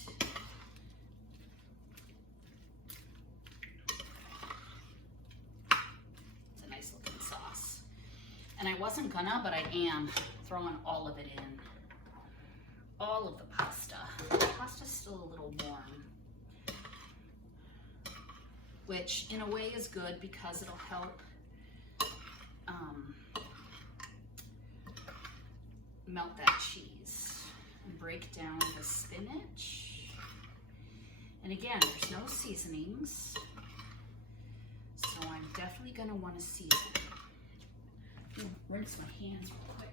And I wasn't gonna, but I am throwing all of it in. All of the pasta. The pasta's still a little warm. Which in a way is good because it'll help melt that cheese and break down the spinach. And again, there's no seasonings. So I'm definitely gonna wanna season. Rinse my hands real quick.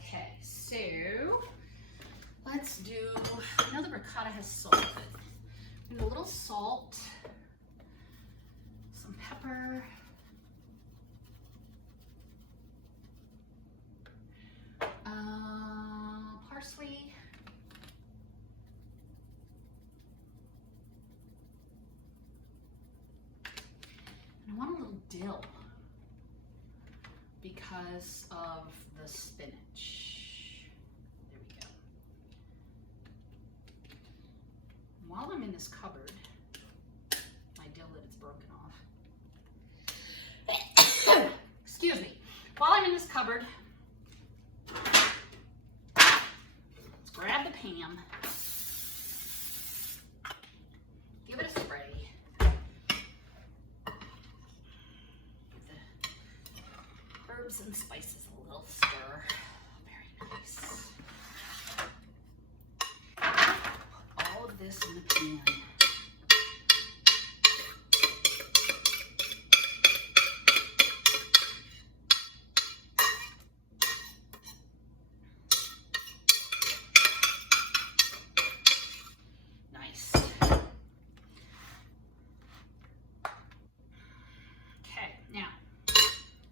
Okay, so let's do, I know the ricotta has salt. A little salt, some pepper, parsley, little dill because of the spinach. There we go. While I'm in this cupboard, my dill that it's broken off. Excuse me. While I'm in this cupboard, let's grab the pan, give it a spray. Herbs and spices, a little stir. Very nice. All of this in the pan. Nice. Okay, now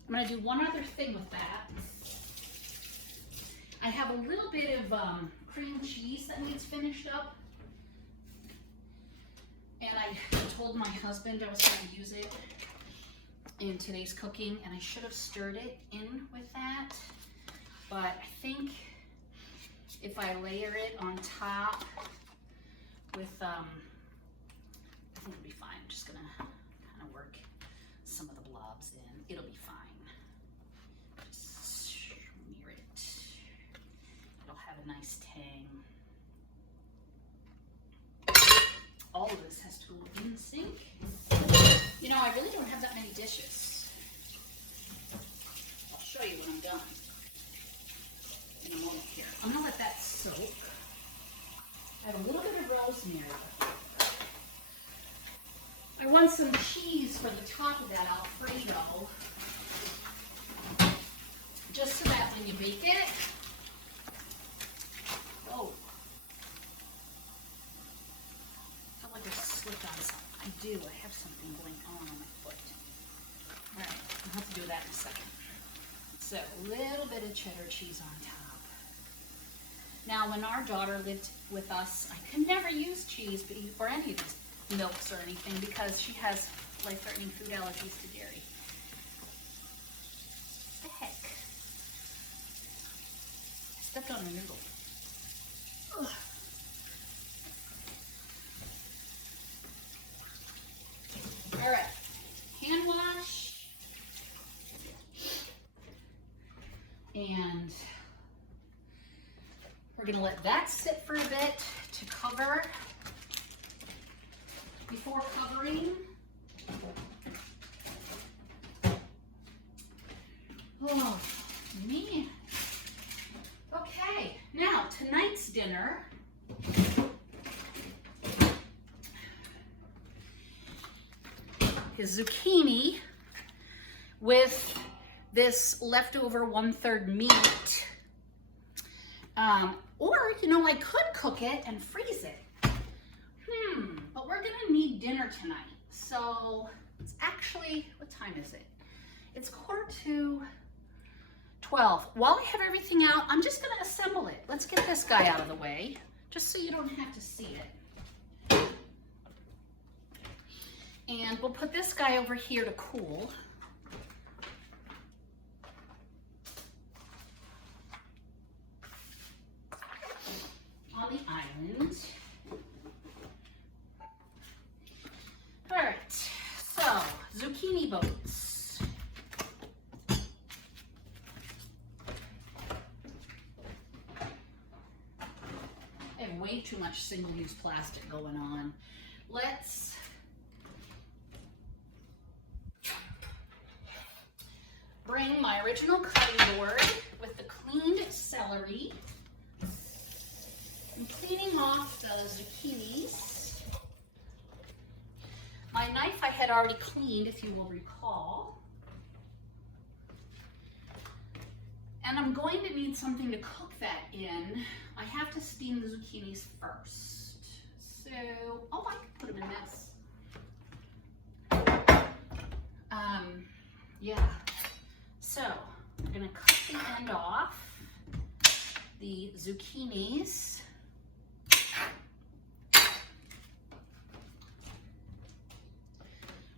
I'm going to do one other thing with that. I have a little bit of cream cheese that needs finished up. And I told my husband I was going to use it in today's cooking, and I should have stirred it in with that. But I think if I layer it on top with, I think it'll be fine. I'm just going to kind of work some of the blobs in. It'll be fine. Just smear it. It'll have a nice tang. All of this has to go in the sink. You know, I really don't have that many dishes. I'll show you when I'm done in a moment here. I'm gonna let that soak. I have a little bit of rosemary. I want some cheese for the top of that Alfredo, just so that when you bake it, oh, I felt like I slipped on something. I do, I have something going on my foot. All right, I'll have to do that in a second. So a little bit of cheddar cheese on top. Now, when our daughter lived with us, I could never use cheese or any of these milks or anything because she has life-threatening food allergies to dairy. What the heck? I stepped on a noodle. Ugh. All right, hand wash. And we're gonna let that sit for a bit to cover. Before covering, oh man. Okay, now tonight's dinner is zucchini with this leftover 1/3 meat. Or, you know, I could cook it and freeze it. But we're gonna need dinner tonight. So it's actually, what time is it? It's 11:45. While I have everything out, I'm just gonna assemble it. Let's get this guy out of the way, just so you don't have to see it. And we'll put this guy over here to cool. On the island. All right, so zucchini boats. I have way too much single-use plastic going on. Let's bring my original cutting board with the cleaned celery. I'm cleaning off the zucchinis. My knife I had already cleaned, if you will recall. And I'm going to need something to cook that in. I have to steam the zucchinis first. So, oh, I could put them in this. Yeah. So, I'm gonna cut the end off the zucchinis.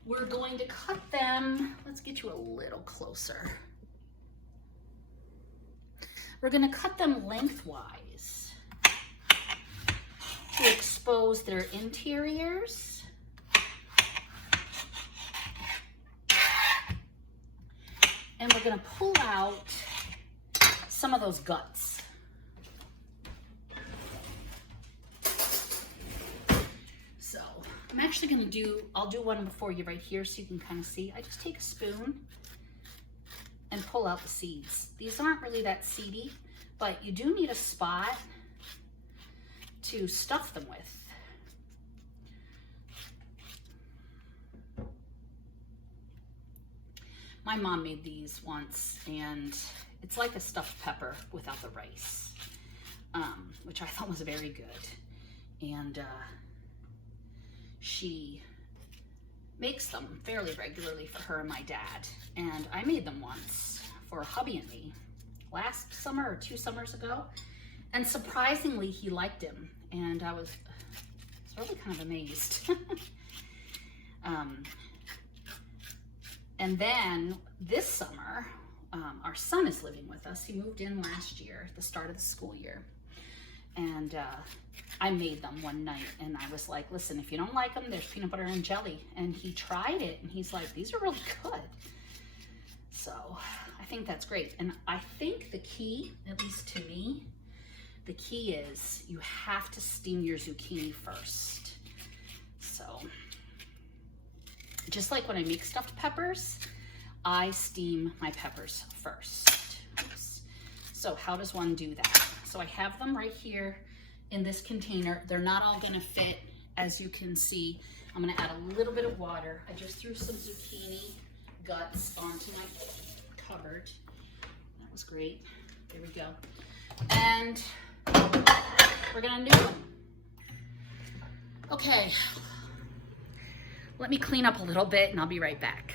we're going to cut them. Let's get you a little closer. We're going to cut them lengthwise to expose their interiors. And we're going to pull out some of those guts. So I'm actually going to I'll do one before you right here so you can kind of see. I just take a spoon and pull out the seeds. These aren't really that seedy, but you do need a spot to stuff them with. My mom made these once, and it's like a stuffed pepper without the rice, which I thought was very good. And she makes them fairly regularly for her and my dad. And I made them once for hubby and me last summer or 2 summers ago. And surprisingly, he liked them. And I was really kind of amazed. And then this summer, our son is living with us. He moved in last year at the start of the school year. And I made them one night, and I was like, listen, if you don't like them, there's peanut butter and jelly. And he tried it, and he's like, these are really good. So I think that's great. And I think the key, at least to me, the key is you have to steam your zucchini first. So just like when I make stuffed peppers, I steam my peppers first. Oops. So how does one do that? So I have them right here in this container. They're not all gonna fit, as you can see. I'm gonna add a little bit of water. I just threw some zucchini guts onto my cupboard. That was great. There we go. And we're gonna do them. Okay, let me clean up a little bit and I'll be right back.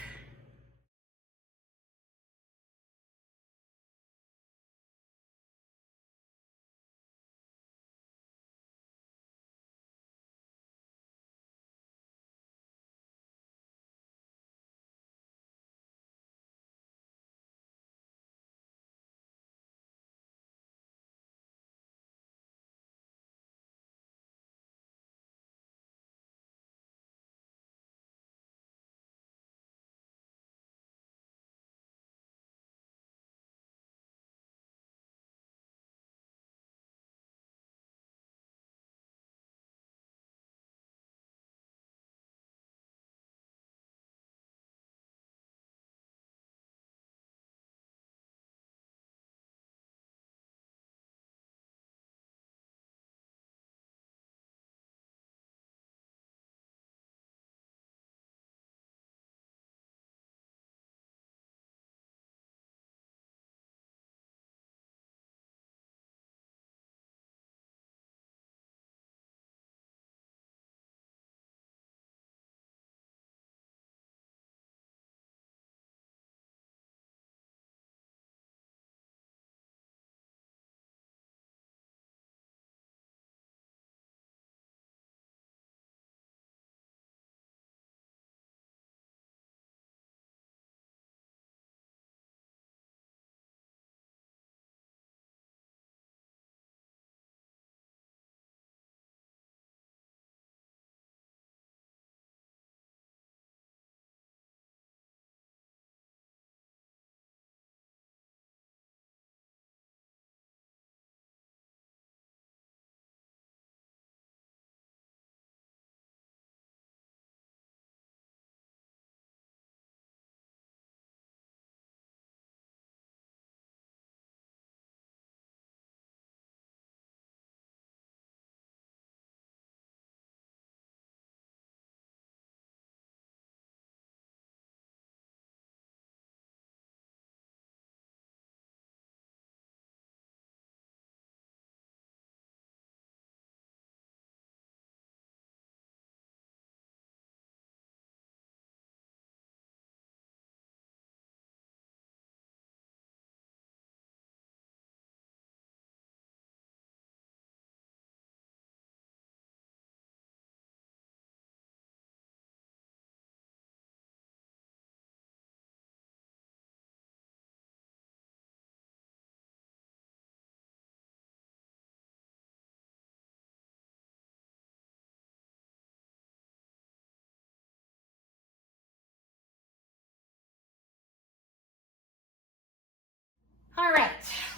All right,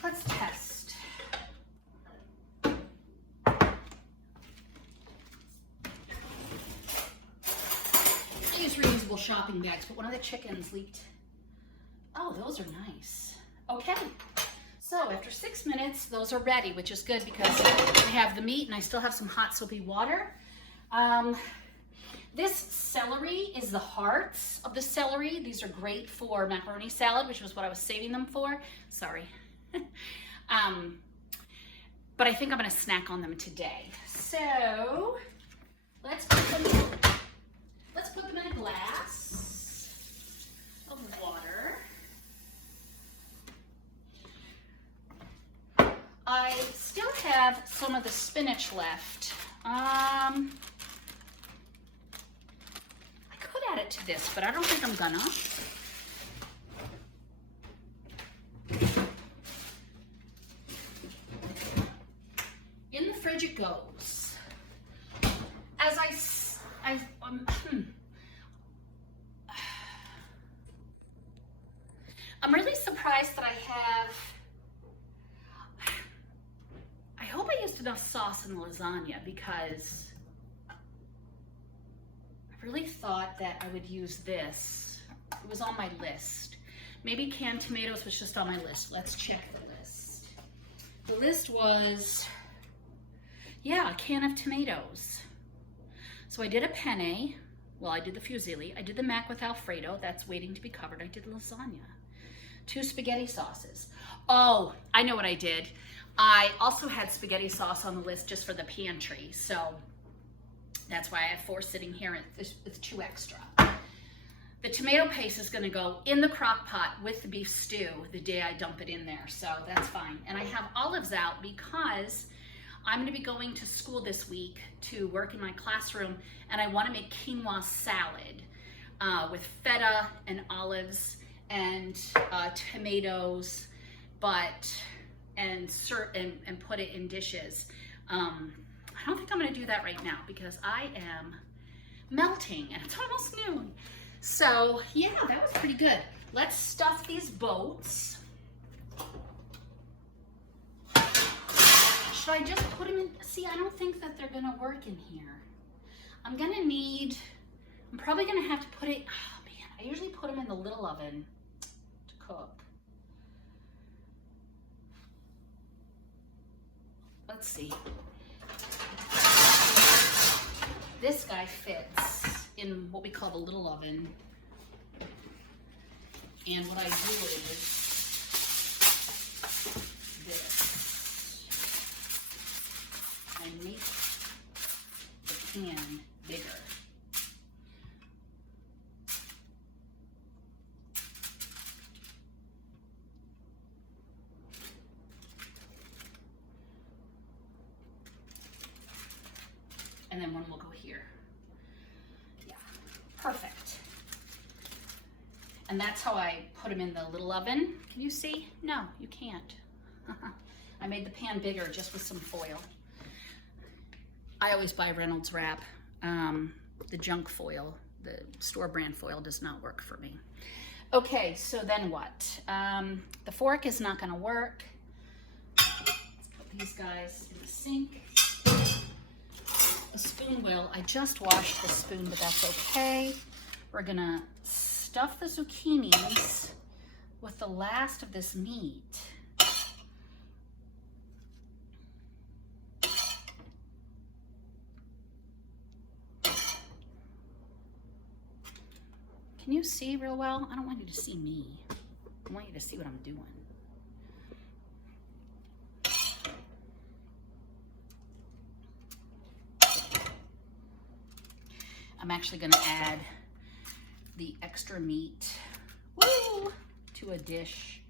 let's test. I use reusable shopping bags, but one of the chickens leaked. Oh, those are nice. Okay, so after 6 minutes, those are ready, which is good because I have the meat and I still have some hot soapy water. This celery is the hearts of the celery. These are great for macaroni salad, which was what I was saving them for. Sorry. But I think I'm gonna snack on them today. So let's put them in a glass of water. I still have some of the spinach left. I could add it to this, but I don't think I'm gonna. In the fridge it goes. As I'm really surprised that I hope I used enough sauce in the lasagna because I really thought that I would use this. It was on my list. Maybe canned tomatoes was just on my list. Let's check the list. The list was, yeah, a can of tomatoes. So I did a penne. Well, I did the fusilli. I did the mac with Alfredo. That's waiting to be covered. I did lasagna. 2 spaghetti sauces. Oh, I know what I did. I also had spaghetti sauce on the list just for the pantry. So that's why I have 4 sitting here with 2 extra. The tomato paste is gonna go in the crock pot with the beef stew the day I dump it in there. So that's fine. And I have olives out because I'm gonna be going to school this week to work in my classroom and I wanna make quinoa salad with feta and olives and tomatoes, and put it in dishes. I don't think I'm gonna do that right now because I am melting and it's almost noon. So yeah, that was pretty good. Let's stuff these boats. Should I just put them in? See, I don't think that they're gonna work in here. I'm probably gonna have to put it, oh man, I usually put them in the little oven to cook. Let's see. This guy fits in what we call the little oven. And what I do is this. I make the pan bigger. And then one will go here. Yeah, perfect. And that's how I put them in the little oven. Can you see? No, you can't. I made the pan bigger just with some foil. I always buy Reynolds Wrap. The junk foil, the store brand foil does not work for me. Okay, so then what? The fork is not gonna work. Let's put these guys in the sink. The spoon will. I just washed the spoon, but that's okay. We're gonna stuff the zucchinis with the last of this meat. Can you see real well? I don't want you to see me. I want you to see what I'm doing. I'm actually gonna add the extra meat, woo, to a dish.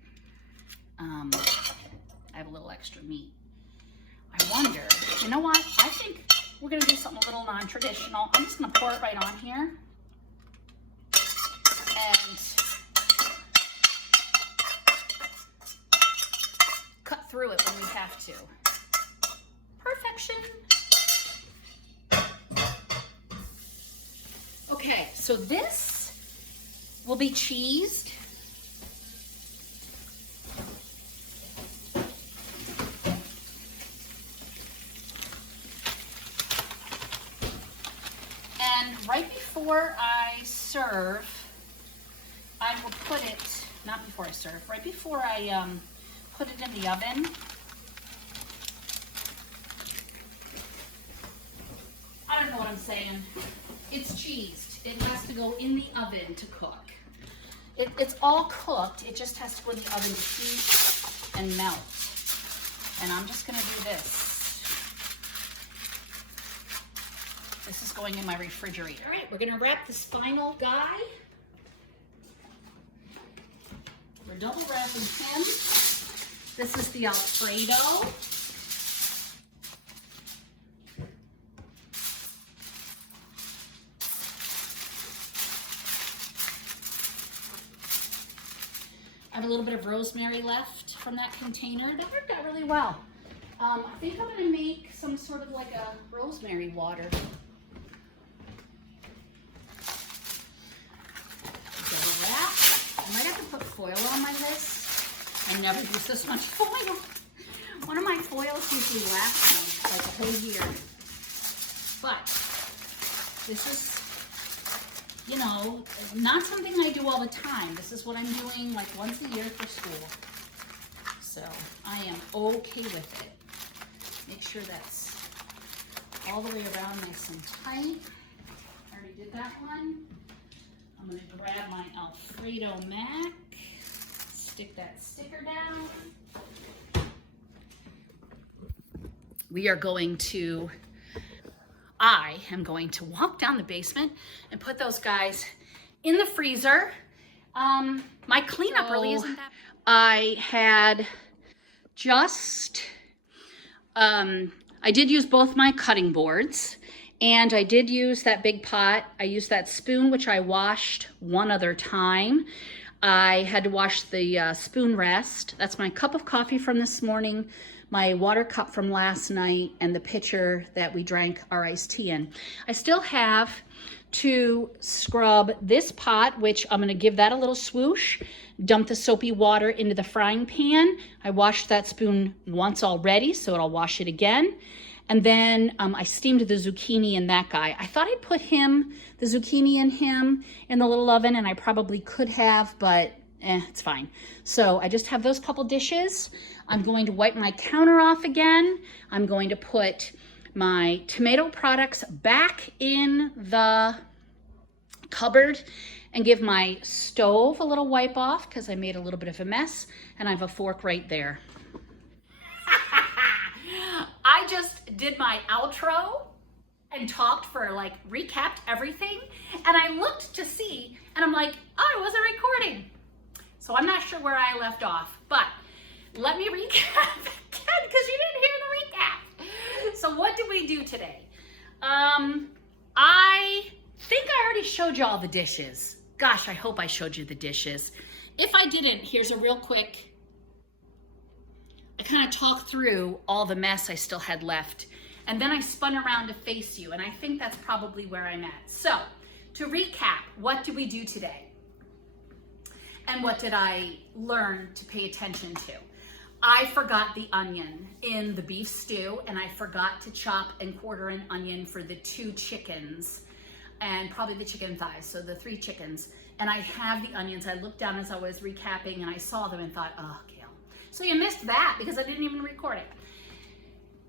I have a little extra meat. I wonder, you know what? I think we're gonna do something a little non-traditional. I'm just gonna pour it right on here. And cut through it when we have to. Perfection. Okay, so this will be cheesed. right before I serve, I will put it, not before I serve, right before I put it in the oven. I don't know what I'm saying. It's cheesed. It has to go in the oven to cook. It's all cooked. It just has to go in the oven to heat and melt. And I'm just gonna do this. This is going in my refrigerator. All right, we're gonna wrap this final guy. We're double wrapping him. This is the Alfredo. I have a little bit of rosemary left from that container. That worked out really well. I think I'm gonna make some sort of like a rosemary water. Double wrap. I might have to put foil on my list. I never use this much foil. One of my foils usually lasts me like a whole year. But this is, you know, not something I do all the time. This is what I'm doing like once a year for school. So I am okay with it. Make sure that's all the way around nice and tight. I already did that one. I'm gonna grab my Alfredo Mac, stick that sticker down. I am going to walk down the basement and put those guys in the freezer. My cleanup really isn't that. I had just, I did use both my cutting boards, and I did use that big pot. I used that spoon, which I washed one other time. I had to wash the spoon rest. That's my cup of coffee from this morning, my water cup from last night, and the pitcher that we drank our iced tea in. I still have to scrub this pot, which I'm gonna give that a little swoosh, dump the soapy water into the frying pan. I washed that spoon once already, so I'll wash it again. And then I steamed the zucchini in that guy. I thought I'd put the zucchini in the little oven, and I probably could have, but it's fine. So I just have those couple dishes. I'm going to wipe my counter off again. I'm going to put my tomato products back in the cupboard and give my stove a little wipe off because I made a little bit of a mess, and I have a fork right there. I just did my outro and talked for recapped everything, and I looked to see, and I'm like, oh, I wasn't recording. So I'm not sure where I left off, but let me recap again because you didn't hear the recap. So what did we do today? I think I already showed you all the dishes. Gosh, I hope I showed you the dishes. If I didn't, here's a real quick, I kind of talked through all the mess I still had left, and then I spun around to face you, and I think that's probably where I'm at. So to recap, what did we do today? And what did I learn to pay attention to? I forgot the onion in the beef stew, and I forgot to chop and quarter an onion for the 2 chickens, and probably the chicken thighs, so the 3 chickens. And I have the onions. I looked down as I was recapping, and I saw them and thought, oh, Gail. So you missed that because I didn't even record it.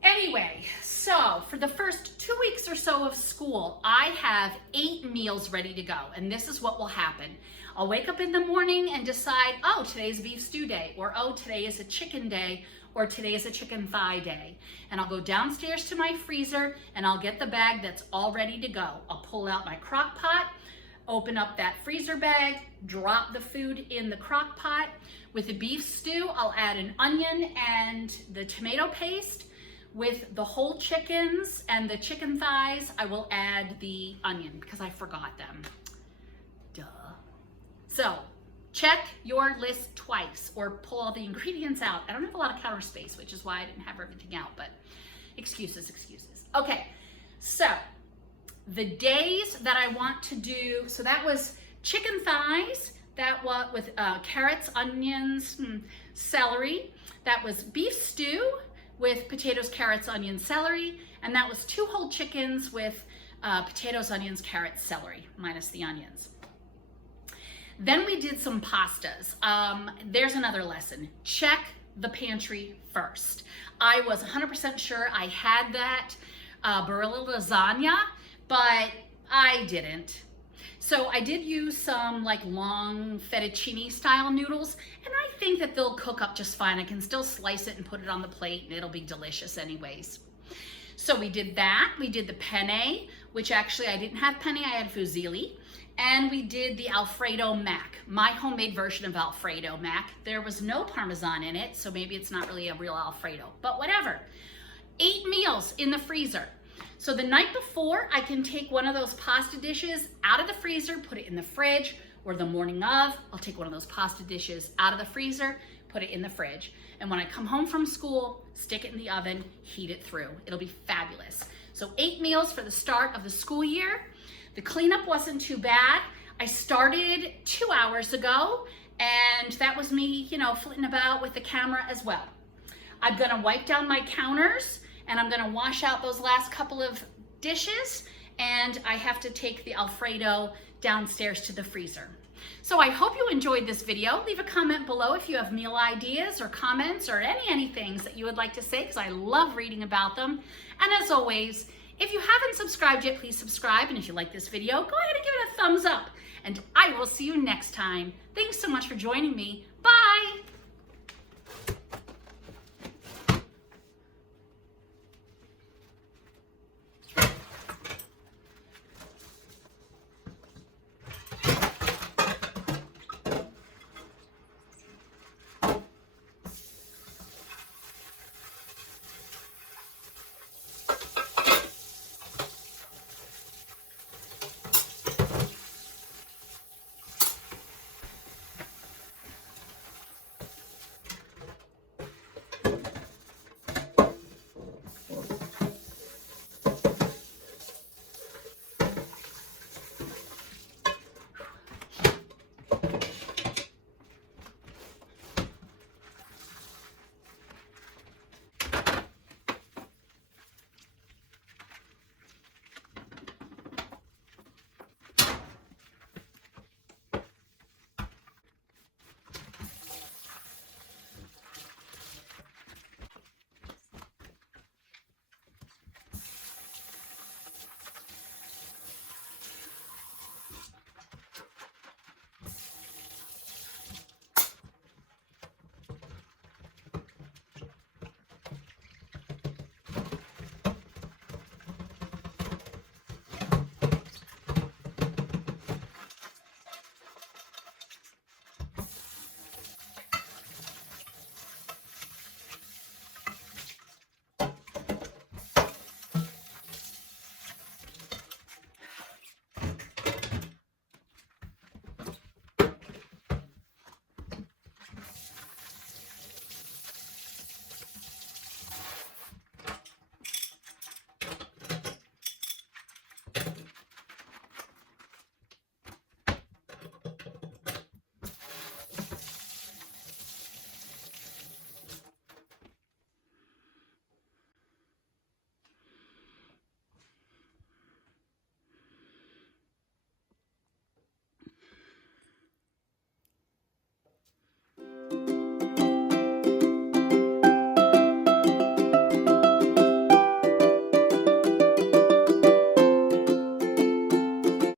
Anyway, so for the first 2 weeks or so of school, I have 8 meals ready to go, and this is what will happen. I'll wake up in the morning and decide, oh, today's beef stew day, or oh, today is a chicken day, or today is a chicken thigh day. And I'll go downstairs to my freezer and I'll get the bag that's all ready to go. I'll pull out my crock pot, open up that freezer bag, drop the food in the crock pot. With the beef stew, I'll add an onion and the tomato paste. With the whole chickens and the chicken thighs, I will add the onion because I forgot them. Duh. So check your list twice or pull all the ingredients out. I don't have a lot of counter space, which is why I didn't have everything out, but excuses. Okay, so the days that I want to do, so that was chicken thighs, that was with carrots, onions, celery. That was beef stew with potatoes, carrots, onions, celery, and that was 2 whole chickens with potatoes, onions, carrots, celery, minus the onions. Then we did some pastas. There's another lesson. Check the pantry first. I was 100% sure I had that Barilla lasagna, but I didn't. So I did use some like long fettuccine style noodles, and I think that they'll cook up just fine. I can still slice it and put it on the plate, and it'll be delicious anyways. So we did that. We did the penne, which actually I didn't have penne, I had fusilli. And we did the Alfredo mac, my homemade version of Alfredo mac. There was no Parmesan in it, so maybe it's not really a real Alfredo, but whatever. 8 meals in the freezer. So the night before, I can take one of those pasta dishes out of the freezer, put it in the fridge, or the morning of, I'll take one of those pasta dishes out of the freezer, put it in the fridge. And when I come home from school, stick it in the oven, heat it through. It'll be fabulous. So 8 meals for the start of the school year. The cleanup wasn't too bad. I started 2 hours ago, and that was me, flitting about with the camera as well. I'm gonna wipe down my counters, and I'm gonna wash out those last couple of dishes, and I have to take the Alfredo downstairs to the freezer. So I hope you enjoyed this video. Leave a comment below if you have meal ideas or comments or any things that you would like to say, because I love reading about them. And as always, if you haven't subscribed yet, please subscribe. And if you like this video, go ahead and give it a thumbs up. And I will see you next time. Thanks so much for joining me. Bye.